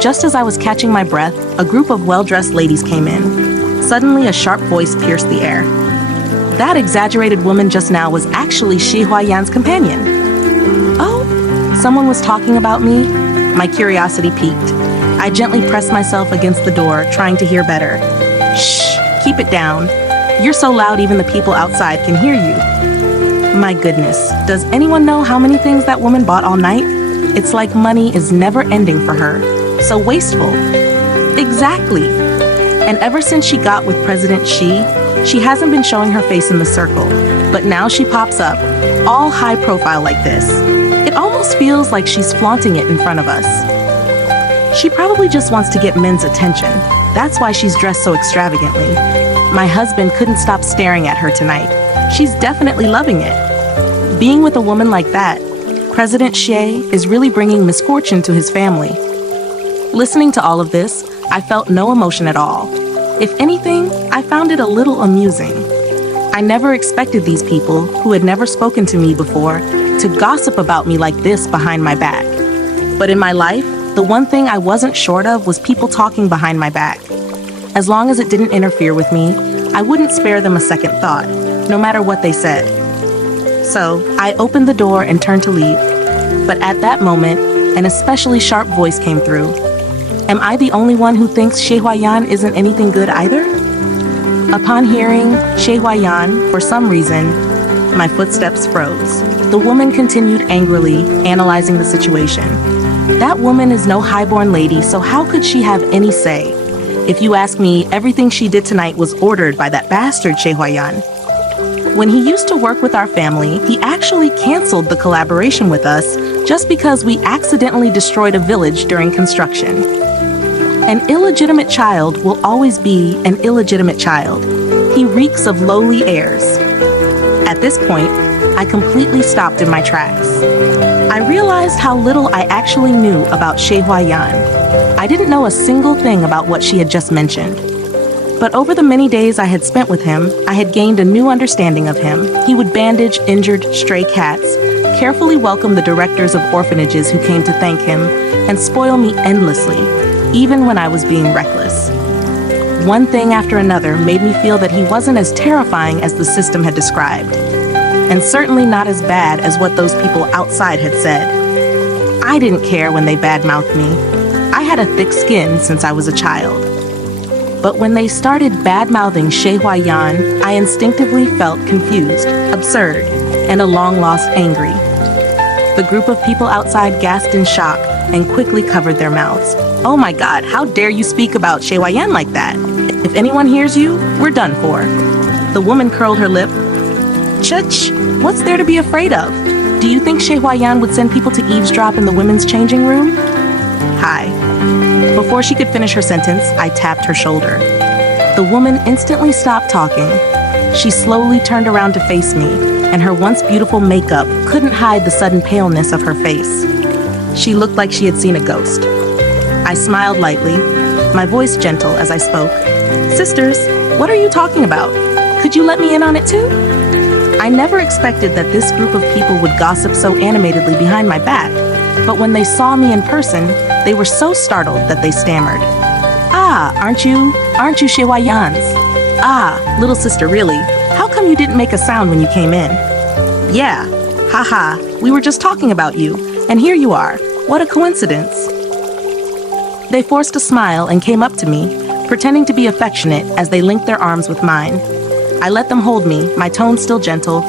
Just as I was catching my breath, a group of well-dressed ladies came in. Suddenly, a sharp voice pierced the air. That exaggerated woman just now was actually Xie Huai Yan's companion. Oh, someone was talking about me? My curiosity piqued. I gently pressed myself against the door, trying to hear better. Shh, keep it down. You're so loud even the people outside can hear you. My goodness, does anyone know how many things that woman bought all night? It's like money is never ending for her. So wasteful. Exactly. And ever since she got with President Xi, she hasn't been showing her face in the circle. But now she pops up, all high profile like this. It almost feels like she's flaunting it in front of us. She probably just wants to get men's attention. That's why she's dressed so extravagantly. My husband couldn't stop staring at her tonight. She's definitely loving it. Being with a woman like that, President Xie is really bringing misfortune to his family. Listening to all of this, I felt no emotion at all. If anything, I found it a little amusing. I never expected these people, who had never spoken to me before, to gossip about me like this behind my back. But in my life, the one thing I wasn't short of was people talking behind my back. As long as it didn't interfere with me, I wouldn't spare them a second thought, no matter what they said. So, I opened the door and turned to leave. But at that moment, an especially sharp voice came through. Am I the only one who thinks Xie Huai Yan isn't anything good either? Upon hearing Xie Huai Yan, for some reason, my footsteps froze. The woman continued angrily, analyzing the situation. That woman is no highborn lady, so how could she have any say? If you ask me, everything she did tonight was ordered by that bastard Xie Huai Yan. When he used to work with our family, he actually canceled the collaboration with us just because we accidentally destroyed a village during construction. An illegitimate child will always be an illegitimate child. He reeks of lowly airs. At this point, I completely stopped in my tracks. I realized how little I actually knew about Xie Huai Yan. I didn't know a single thing about what she had just mentioned. But over the many days I had spent with him, I had gained a new understanding of him. He would bandage injured stray cats, carefully welcome the directors of orphanages who came to thank him, and spoil me endlessly, even when I was being reckless. One thing after another made me feel that he wasn't as terrifying as the system had described, and certainly not as bad as what those people outside had said. I didn't care when they badmouthed me. I had a thick skin since I was a child. But when they started badmouthing Xie Huai Yan, I instinctively felt confused, absurd, and a long-lost angry. The group of people outside gasped in shock and quickly covered their mouths. "Oh my God, how dare you speak about Xie Huai Yan like that? If anyone hears you, we're done for." The woman curled her lip. "Chutch, what's there to be afraid of? Do you think Xie Huai Yan would send people to eavesdrop in the women's changing room?" "Hi." Before she could finish her sentence, I tapped her shoulder. The woman instantly stopped talking. She slowly turned around to face me, and her once beautiful makeup couldn't hide the sudden paleness of her face. She looked like she had seen a ghost. I smiled lightly, my voice gentle as I spoke. "Sisters, what are you talking about? Could you let me in on it too?" I never expected that this group of people would gossip so animatedly behind my back, but when they saw me in person, they were so startled that they stammered. "Ah, aren't you Xie Huai Yan's? Ah, little sister, really? How come you didn't make a sound when you came in?" "Yeah, haha, we were just talking about you, and here you are. What a coincidence." They forced a smile and came up to me, pretending to be affectionate as they linked their arms with mine. I let them hold me, my tone still gentle.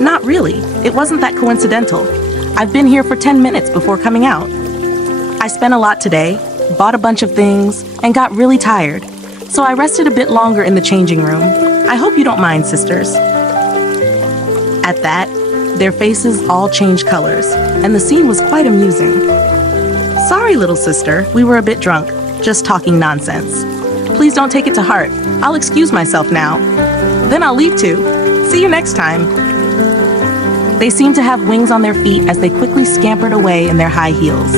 "Not really, it wasn't that coincidental. I've been here for 10 minutes before coming out. I spent a lot today, bought a bunch of things, and got really tired, so I rested a bit longer in the changing room. I hope you don't mind, sisters." At that, their faces all changed colors, and the scene was quite amusing. "Sorry, little sister, we were a bit drunk, just talking nonsense. Please don't take it to heart. I'll excuse myself now. Then I'll leave too. See you next time." They seemed to have wings on their feet as they quickly scampered away in their high heels.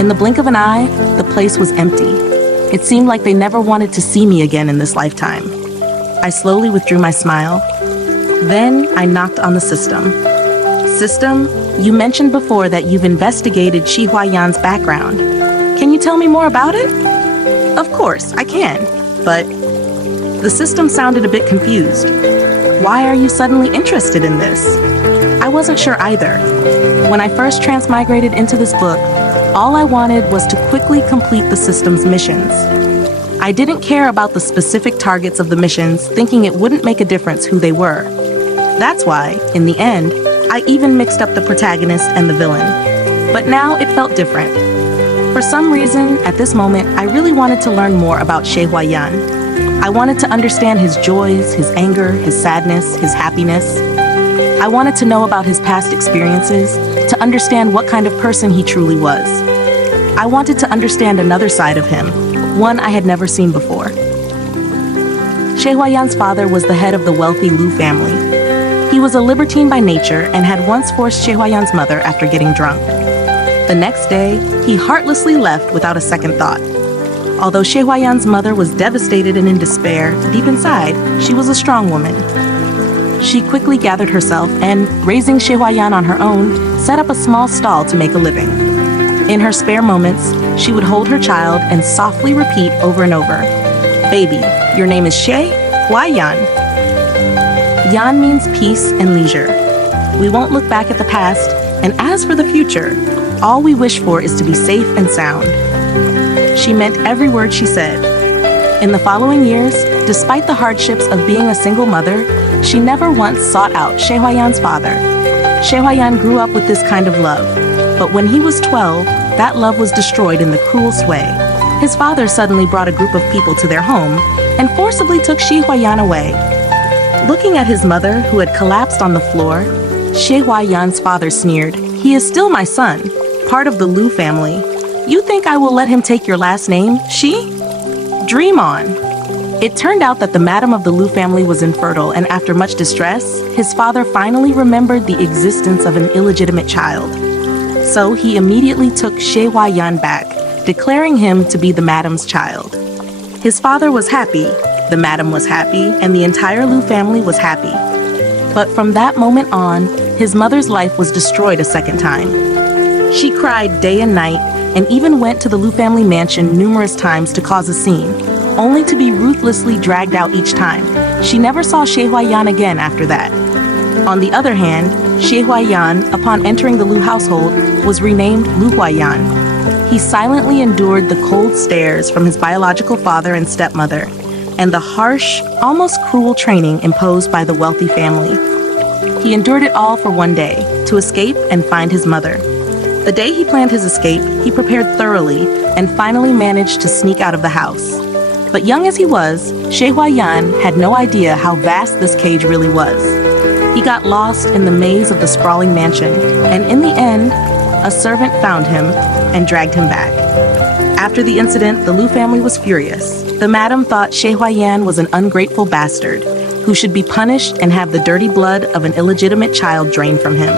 In the blink of an eye, the place was empty. It seemed like they never wanted to see me again in this lifetime. I slowly withdrew my smile. Then I knocked on the system. "System, you mentioned before that you've investigated Xie Huai Yan's background. Can you tell me more about it?" "Of course, I can, but..." The system sounded a bit confused. "Why are you suddenly interested in this?" I wasn't sure either. When I first transmigrated into this book, all I wanted was to quickly complete the system's missions. I didn't care about the specific targets of the missions, thinking it wouldn't make a difference who they were. That's why, in the end, I even mixed up the protagonist and the villain. But now it felt different. For some reason, at this moment, I really wanted to learn more about Xie Huai Yan. I wanted to understand his joys, his anger, his sadness, his happiness. I wanted to know about his past experiences, to understand what kind of person he truly was. I wanted to understand another side of him, one I had never seen before. Xie Huai Yan's father was the head of the wealthy Lu family. He was a libertine by nature and had once forced Xie Huai Yan's mother after getting drunk. The next day, he heartlessly left without a second thought. Although Xie Huai Yan's mother was devastated and in despair, deep inside, she was a strong woman. She quickly gathered herself and, raising Xie Huai Yan on her own, set up a small stall to make a living. In her spare moments, she would hold her child and softly repeat over and over, "Baby, your name is Xie Huai Yan." Yan means peace and leisure. We won't look back at the past, and as for the future, all we wish for is to be safe and sound. She meant every word she said. In the following years, despite the hardships of being a single mother, she never once sought out Xie Huai Yan's father. Xie Huai Yan grew up with this kind of love, but when he was 12, that love was destroyed in the cruelest way. His father suddenly brought a group of people to their home and forcibly took Xie Huai Yan away. Looking at his mother, who had collapsed on the floor, Xie Huai Yan's father sneered, He is still my son, part of the Lu family. You think I will let him take your last name, Xie? Dream on. It turned out that the madam of the Lu family was infertile, and after much distress, his father finally remembered the existence of an illegitimate child. So he immediately took Xie Huai Yan back, declaring him to be the madam's child. His father was happy, the madam was happy, and the entire Lu family was happy. But from that moment on, his mother's life was destroyed a second time. She cried day and night, and even went to the Lu family mansion numerous times to cause a scene, only to be ruthlessly dragged out each time. She never saw Xie Huai Yan again after that. On the other hand, Xie Huai Yan, upon entering the Lu household, was renamed Lu Huai Yan. He silently endured the cold stares from his biological father and stepmother, and the harsh, almost cruel training imposed by the wealthy family. He endured it all for one day, to escape and find his mother. The day he planned his escape, he prepared thoroughly and finally managed to sneak out of the house. But young as he was, Xie Huai Yan had no idea how vast this cage really was. He got lost in the maze of the sprawling mansion, and in the end, a servant found him and dragged him back. After the incident, the Lu family was furious. The madam thought Xie Huai Yan was an ungrateful bastard who should be punished and have the dirty blood of an illegitimate child drained from him.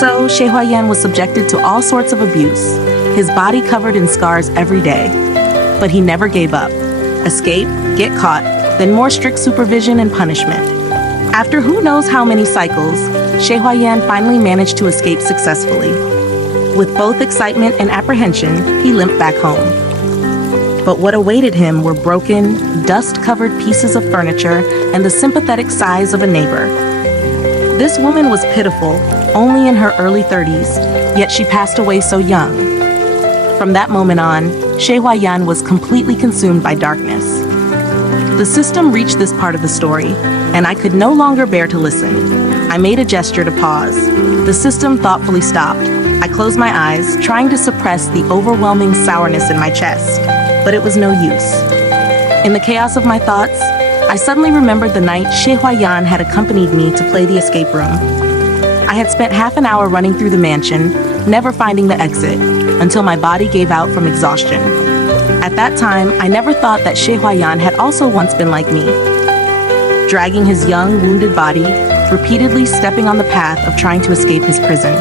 So Xie Huai Yan was subjected to all sorts of abuse, his body covered in scars every day. But he never gave up. Escape, get caught, then more strict supervision and punishment. After who knows how many cycles, Xie Huai Yan finally managed to escape successfully. With both excitement and apprehension, he limped back home. But what awaited him were broken, dust-covered pieces of furniture and the sympathetic sighs of a neighbor. This woman was pitiful, only in her early 30s, yet she passed away so young. From that moment on, Xie Huai Yan was completely consumed by darkness. The system reached this part of the story, and I could no longer bear to listen. I made a gesture to pause. The system thoughtfully stopped. I closed my eyes, trying to suppress the overwhelming sourness in my chest, but it was no use. In the chaos of my thoughts, I suddenly remembered the night Xie Huai Yan had accompanied me to play the escape room. I had spent half an hour running through the mansion, never finding the exit, until my body gave out from exhaustion. At that time, I never thought that Xie Huai Yan had also once been like me, dragging his young, wounded body, repeatedly stepping on the path of trying to escape his prison.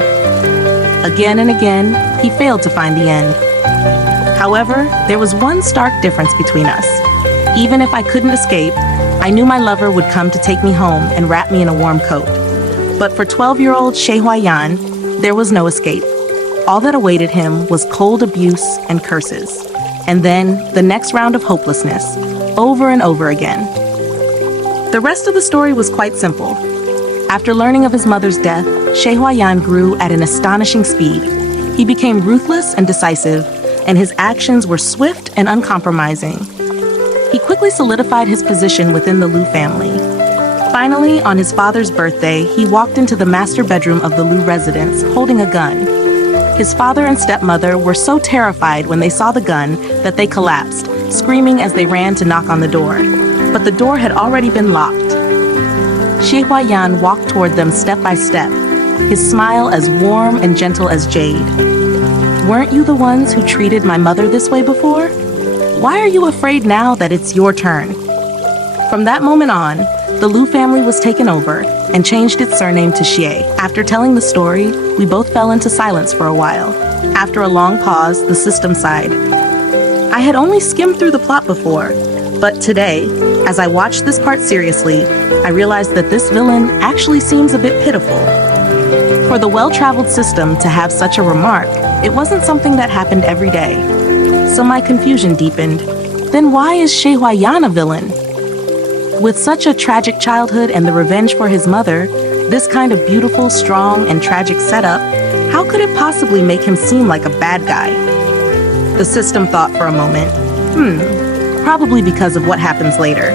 Again and again, he failed to find the end. However, there was one stark difference between us. Even if I couldn't escape, I knew my lover would come to take me home and wrap me in a warm coat. But for 12-year-old Xie Huai Yan, there was no escape. All that awaited him was cold abuse and curses, and then the next round of hopelessness, over and over again. The rest of the story was quite simple. After learning of his mother's death, Xie Huai Yan grew at an astonishing speed. He became ruthless and decisive, and his actions were swift and uncompromising. He quickly solidified his position within the Lu family. Finally, on his father's birthday, he walked into the master bedroom of the Lu residence, holding a gun. His father and stepmother were so terrified when they saw the gun that they collapsed, screaming as they ran to knock on the door. But the door had already been locked. Xie Huai Yan walked toward them step by step, his smile as warm and gentle as jade. Weren't you the ones who treated my mother this way before? Why are you afraid now that it's your turn? From that moment on, the Lu family was taken over and changed its surname to Xie. After telling the story, we both fell into silence for a while. After a long pause, the system sighed. I had only skimmed through the plot before, but today, as I watched this part seriously, I realized that this villain actually seems a bit pitiful. For the well-traveled system to have such a remark, it wasn't something that happened every day. So my confusion deepened. Then why is Xie Huai Yan a villain? With such a tragic childhood and the revenge for his mother, this kind of beautiful, strong, and tragic setup, how could it possibly make him seem like a bad guy? The system thought for a moment. Probably because of what happens later.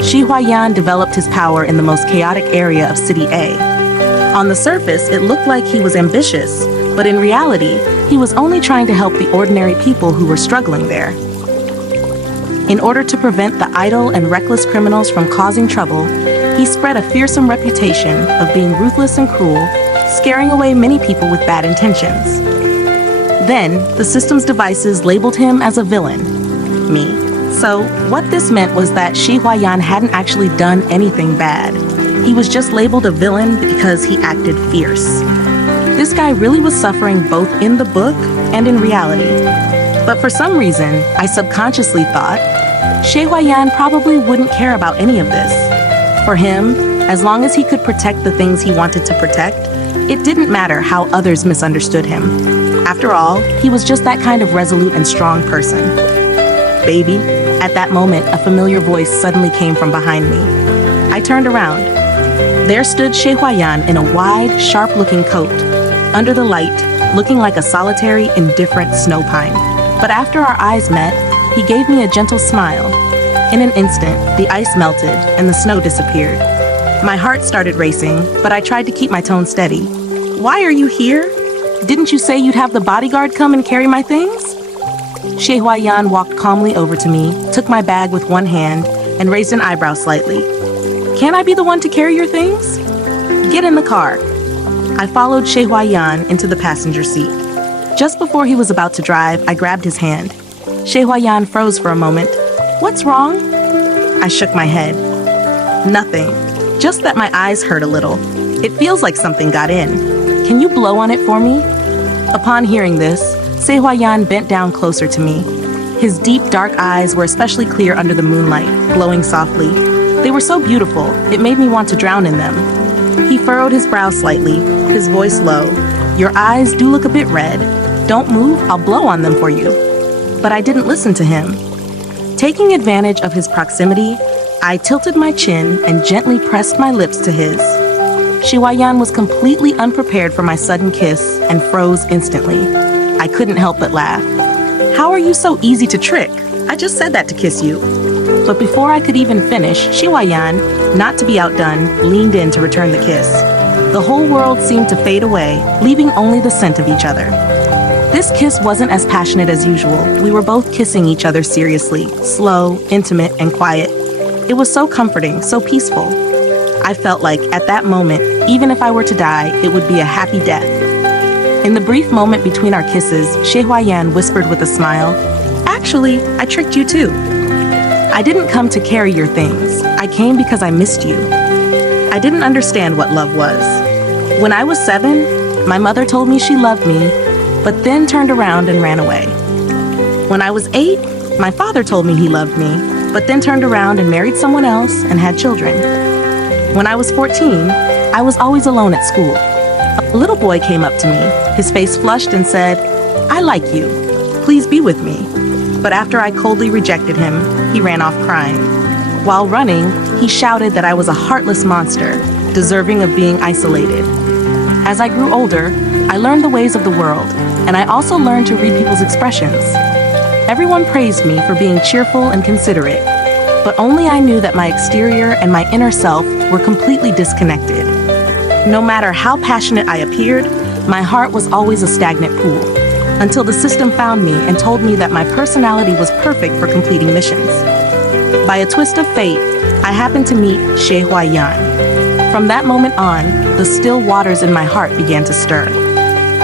Xie Huai Yan developed his power in the most chaotic area of City A. On the surface, it looked like he was ambitious, but in reality, he was only trying to help the ordinary people who were struggling there. In order to prevent the idle and reckless criminals from causing trouble, he spread a fearsome reputation of being ruthless and cruel, scaring away many people with bad intentions. Then, the system's devices labeled him as a villain, me. So, what this meant was that Xie Huai Yan hadn't actually done anything bad. He was just labeled a villain because he acted fierce. This guy really was suffering both in the book and in reality. But for some reason, I subconsciously thought, Xie Huai Yan probably wouldn't care about any of this. For him, as long as he could protect the things he wanted to protect, it didn't matter how others misunderstood him. After all, he was just that kind of resolute and strong person. Baby, at that moment, a familiar voice suddenly came from behind me. I turned around. There stood Xie Huai Yan in a wide, sharp-looking coat, under the light, looking like a solitary, indifferent snow pine. But after our eyes met, he gave me a gentle smile. In an instant, the ice melted and the snow disappeared. My heart started racing, but I tried to keep my tone steady. Why are you here? Didn't you say you'd have the bodyguard come and carry my things? Xie Huai Yan walked calmly over to me, took my bag with one hand, and raised an eyebrow slightly. Can't I be the one to carry your things? Get in the car. I followed Xie Huai Yan into the passenger seat. Just before he was about to drive, I grabbed his hand. Xie Huai Yan froze for a moment. What's wrong? I shook my head. Nothing. Just that my eyes hurt a little. It feels like something got in. Can you blow on it for me? Upon hearing this, Xie Huai Yan bent down closer to me. His deep, dark eyes were especially clear under the moonlight, glowing softly. They were so beautiful, it made me want to drown in them. He furrowed his brow slightly, his voice low. Your eyes do look a bit red. Don't move, I'll blow on them for you. But I didn't listen to him. Taking advantage of his proximity, I tilted my chin and gently pressed my lips to his. Xie Huai Yan was completely unprepared for my sudden kiss and froze instantly. I couldn't help but laugh. How are you so easy to trick? I just said that to kiss you. But before I could even finish, Xie Huai Yan, not to be outdone, leaned in to return the kiss. The whole world seemed to fade away, leaving only the scent of each other. This kiss wasn't as passionate as usual. We were both kissing each other seriously, slow, intimate, and quiet. It was so comforting, so peaceful. I felt like, at that moment, even if I were to die, it would be a happy death. In the brief moment between our kisses, Xie Huai Yan whispered with a smile, Actually, I tricked you too. I didn't come to carry your things. I came because I missed you. I didn't understand what love was. When I was 7, my mother told me she loved me, but then turned around and ran away. When I was 8, my father told me he loved me, but then turned around and married someone else and had children. When I was 14, I was always alone at school. A little boy came up to me, his face flushed and said, I like you. Please be with me. But after I coldly rejected him, he ran off crying. While running, he shouted that I was a heartless monster, deserving of being isolated. As I grew older, I learned the ways of the world, and I also learned to read people's expressions. Everyone praised me for being cheerful and considerate, but only I knew that my exterior and my inner self were completely disconnected. No matter how passionate I appeared, my heart was always a stagnant pool, until the system found me and told me that my personality was perfect for completing missions. By a twist of fate, I happened to meet Xie Huai Yan. From that moment on, the still waters in my heart began to stir.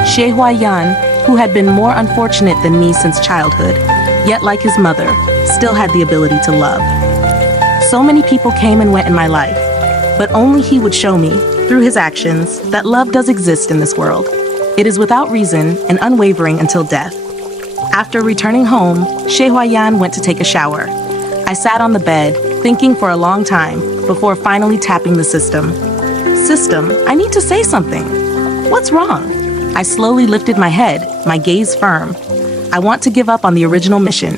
Xie Huai Yan, who had been more unfortunate than me since childhood, yet like his mother, still had the ability to love. So many people came and went in my life, but only he would show me, through his actions, that love does exist in this world. It is without reason and unwavering until death. After returning home, Xie Huai Yan went to take a shower. I sat on the bed, thinking for a long time, before finally tapping the system. System, I need to say something. What's wrong? I slowly lifted my head, my gaze firm. I want to give up on the original mission.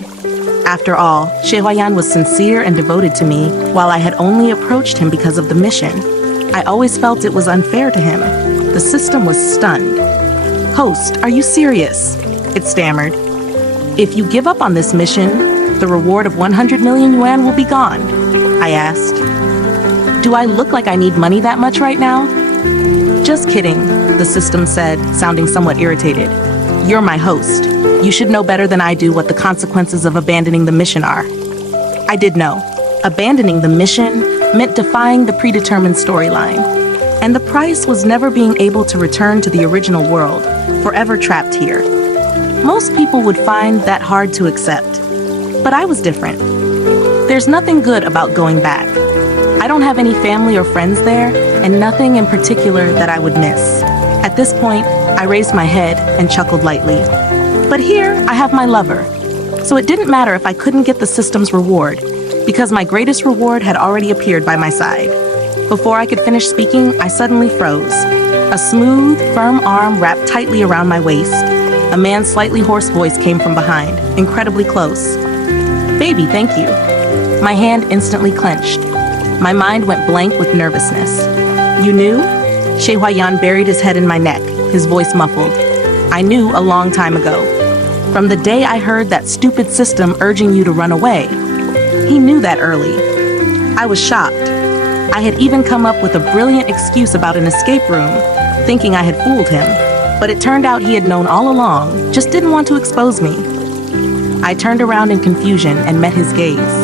After all, Xie Huai Yan was sincere and devoted to me, while I had only approached him because of the mission. I always felt it was unfair to him. The system was stunned. Host, are you serious? It stammered. If you give up on this mission, the reward of 100 million yuan will be gone, I asked. Do I look like I need money that much right now? Just kidding, the system said, sounding somewhat irritated. You're my host. You should know better than I do what the consequences of abandoning the mission are. I did know. Abandoning the mission meant defying the predetermined storyline. And the price was never being able to return to the original world, forever trapped here. Most people would find that hard to accept. But I was different. There's nothing good about going back. I don't have any family or friends there, and nothing in particular that I would miss. At this point, I raised my head and chuckled lightly. But here, I have my lover. So it didn't matter if I couldn't get the system's reward, because my greatest reward had already appeared by my side. Before I could finish speaking, I suddenly froze. A smooth, firm arm wrapped tightly around my waist. A man's slightly hoarse voice came from behind, incredibly close. "Baby, thank you." My hand instantly clenched. My mind went blank with nervousness. "You knew?" Xie Huai Yan buried his head in my neck, his voice muffled. "I knew a long time ago. From the day I heard that stupid system urging you to run away." He knew that early. I was shocked. I had even come up with a brilliant excuse about an escape room, thinking I had fooled him. But it turned out he had known all along, just didn't want to expose me. I turned around in confusion and met his gaze.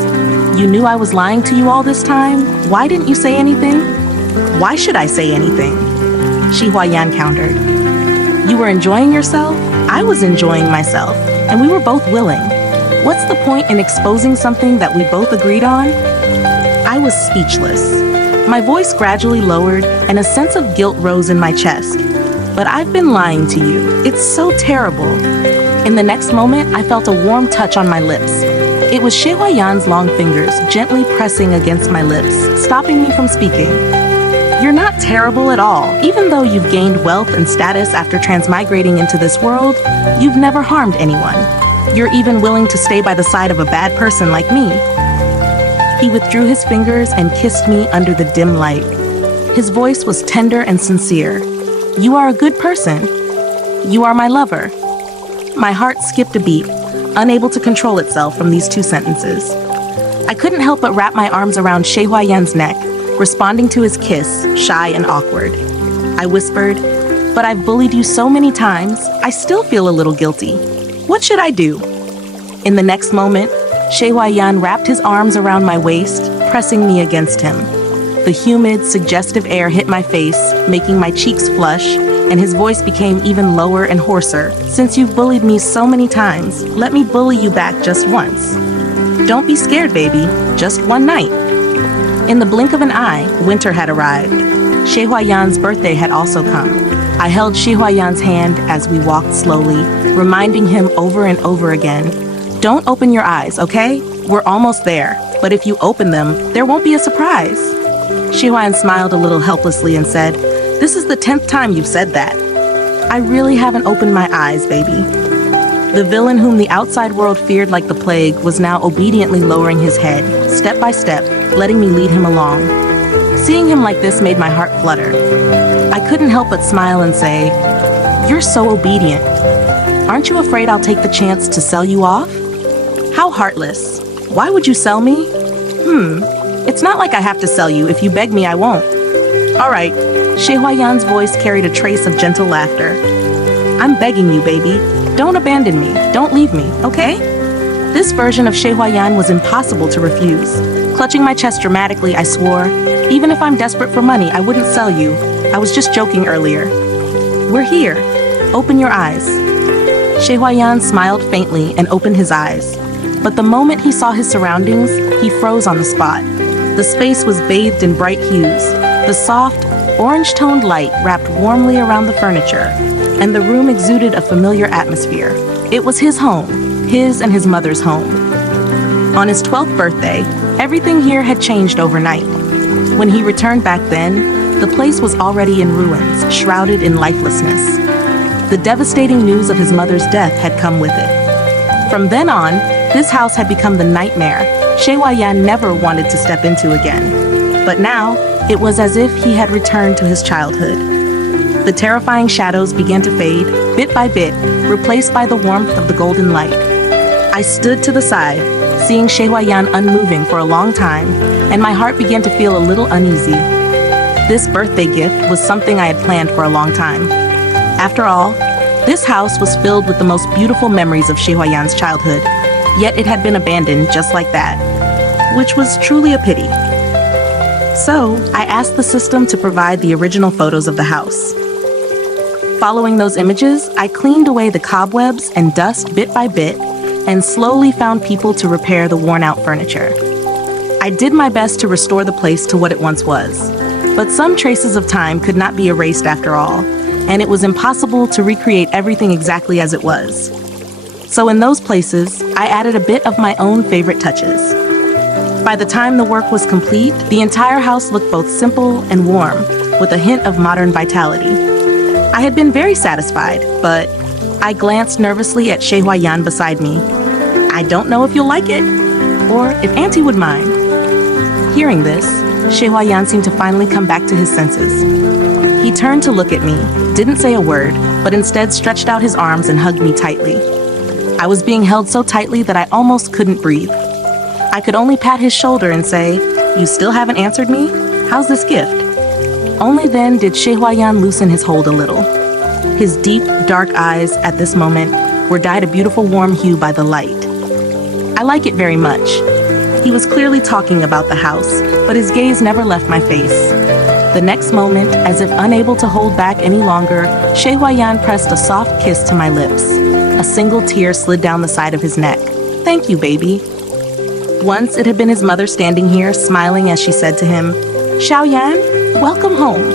"You knew I was lying to you all this time? Why didn't you say anything?" "Why should I say anything?" Xie Huai Yan countered. "You were enjoying yourself? I was enjoying myself, and we were both willing. What's the point in exposing something that we both agreed on?" I was speechless. My voice gradually lowered, and a sense of guilt rose in my chest. "But I've been lying to you. It's so terrible." In the next moment, I felt a warm touch on my lips. It was Xie Huai Yan's long fingers gently pressing against my lips, stopping me from speaking. "You're not terrible at all. Even though you've gained wealth and status after transmigrating into this world, you've never harmed anyone. You're even willing to stay by the side of a bad person like me." He withdrew his fingers and kissed me under the dim light. His voice was tender and sincere. "You are a good person. You are my lover." My heart skipped a beat, unable to control itself from these two sentences. I couldn't help but wrap my arms around Xie Huai Yan's neck, responding to his kiss, shy and awkward. I whispered, "But I've bullied you so many times, I still feel a little guilty. What should I do?" In the next moment, Xie Huai Yan wrapped his arms around my waist, pressing me against him. The humid, suggestive air hit my face, making my cheeks flush, and his voice became even lower and hoarser. "Since you've bullied me so many times, let me bully you back just once. Don't be scared, baby. Just one night." In the blink of an eye, winter had arrived. Xie Huai Yan's birthday had also come. I held Xie Huai Yan's hand as we walked slowly, reminding him over and over again, "Don't open your eyes, okay? We're almost there. But if you open them, there won't be a surprise." Xie Huai Yan smiled a little helplessly and said, "This is the 10th time you've said that." "I really haven't opened my eyes, baby." The villain whom the outside world feared like the plague was now obediently lowering his head, step by step, letting me lead him along. Seeing him like this made my heart flutter. I couldn't help but smile and say, "You're so obedient. Aren't you afraid I'll take the chance to sell you off?" "How heartless. Why would you sell me?" It's not like I have to sell you. If you beg me, I won't." "All right." Xie Huai Yan's voice carried a trace of gentle laughter. "I'm begging you, baby. Don't abandon me. Don't leave me, okay?" This version of Xie Huai Yan was impossible to refuse. Clutching my chest dramatically, I swore, "Even if I'm desperate for money, I wouldn't sell you. I was just joking earlier. We're here. Open your eyes." Xie Huai Yan smiled faintly and opened his eyes. But the moment he saw his surroundings, he froze on the spot. The space was bathed in bright hues. The soft, orange-toned light wrapped warmly around the furniture, and the room exuded a familiar atmosphere. It was his home, his and his mother's home. On his 12th birthday, everything here had changed overnight. When he returned back then, the place was already in ruins, shrouded in lifelessness. The devastating news of his mother's death had come with it. From then on, this house had become the nightmare Xie Huai Yan never wanted to step into again. But now, it was as if he had returned to his childhood. The terrifying shadows began to fade, bit by bit, replaced by the warmth of the golden light. I stood to the side, seeing Xie Huai Yan unmoving for a long time, and my heart began to feel a little uneasy. This birthday gift was something I had planned for a long time. After all, this house was filled with the most beautiful memories of Xie Huai Yan's childhood, yet it had been abandoned just like that, which was truly a pity. So, I asked the system to provide the original photos of the house. Following those images, I cleaned away the cobwebs and dust bit by bit and slowly found people to repair the worn-out furniture. I did my best to restore the place to what it once was, but some traces of time could not be erased after all, and it was impossible to recreate everything exactly as it was. So in those places, I added a bit of my own favorite touches. By the time the work was complete, the entire house looked both simple and warm, with a hint of modern vitality. I had been very satisfied, but I glanced nervously at Xie Huai Yan beside me. I don't know if you'll like it, or if Auntie would mind. Hearing this, Xie Huai Yan seemed to finally come back to his senses. He turned to look at me, didn't say a word, but instead stretched out his arms and hugged me tightly. I was being held so tightly that I almost couldn't breathe. I could only pat his shoulder and say, "You still haven't answered me? How's this gift?" Only then did Xie Huai Yan loosen his hold a little. His deep, dark eyes at this moment were dyed a beautiful warm hue by the light. I like it very much. He was clearly talking about the house, but his gaze never left my face. The next moment, as if unable to hold back any longer, Xie Huai Yan pressed a soft kiss to my lips. A single tear slid down the side of his neck. "Thank you, baby." Once it had been his mother standing here, smiling as she said to him, "Xiao Yan, welcome home."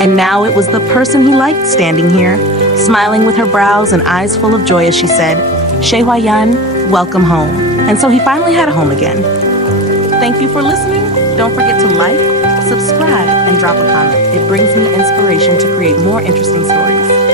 And now it was the person he liked standing here, smiling with her brows and eyes full of joy as she said, "Xie Huai Yan, welcome home." And so he finally had a home again. Thank you for listening. Don't forget to like, subscribe, and drop a comment. It brings me inspiration to create more interesting stories.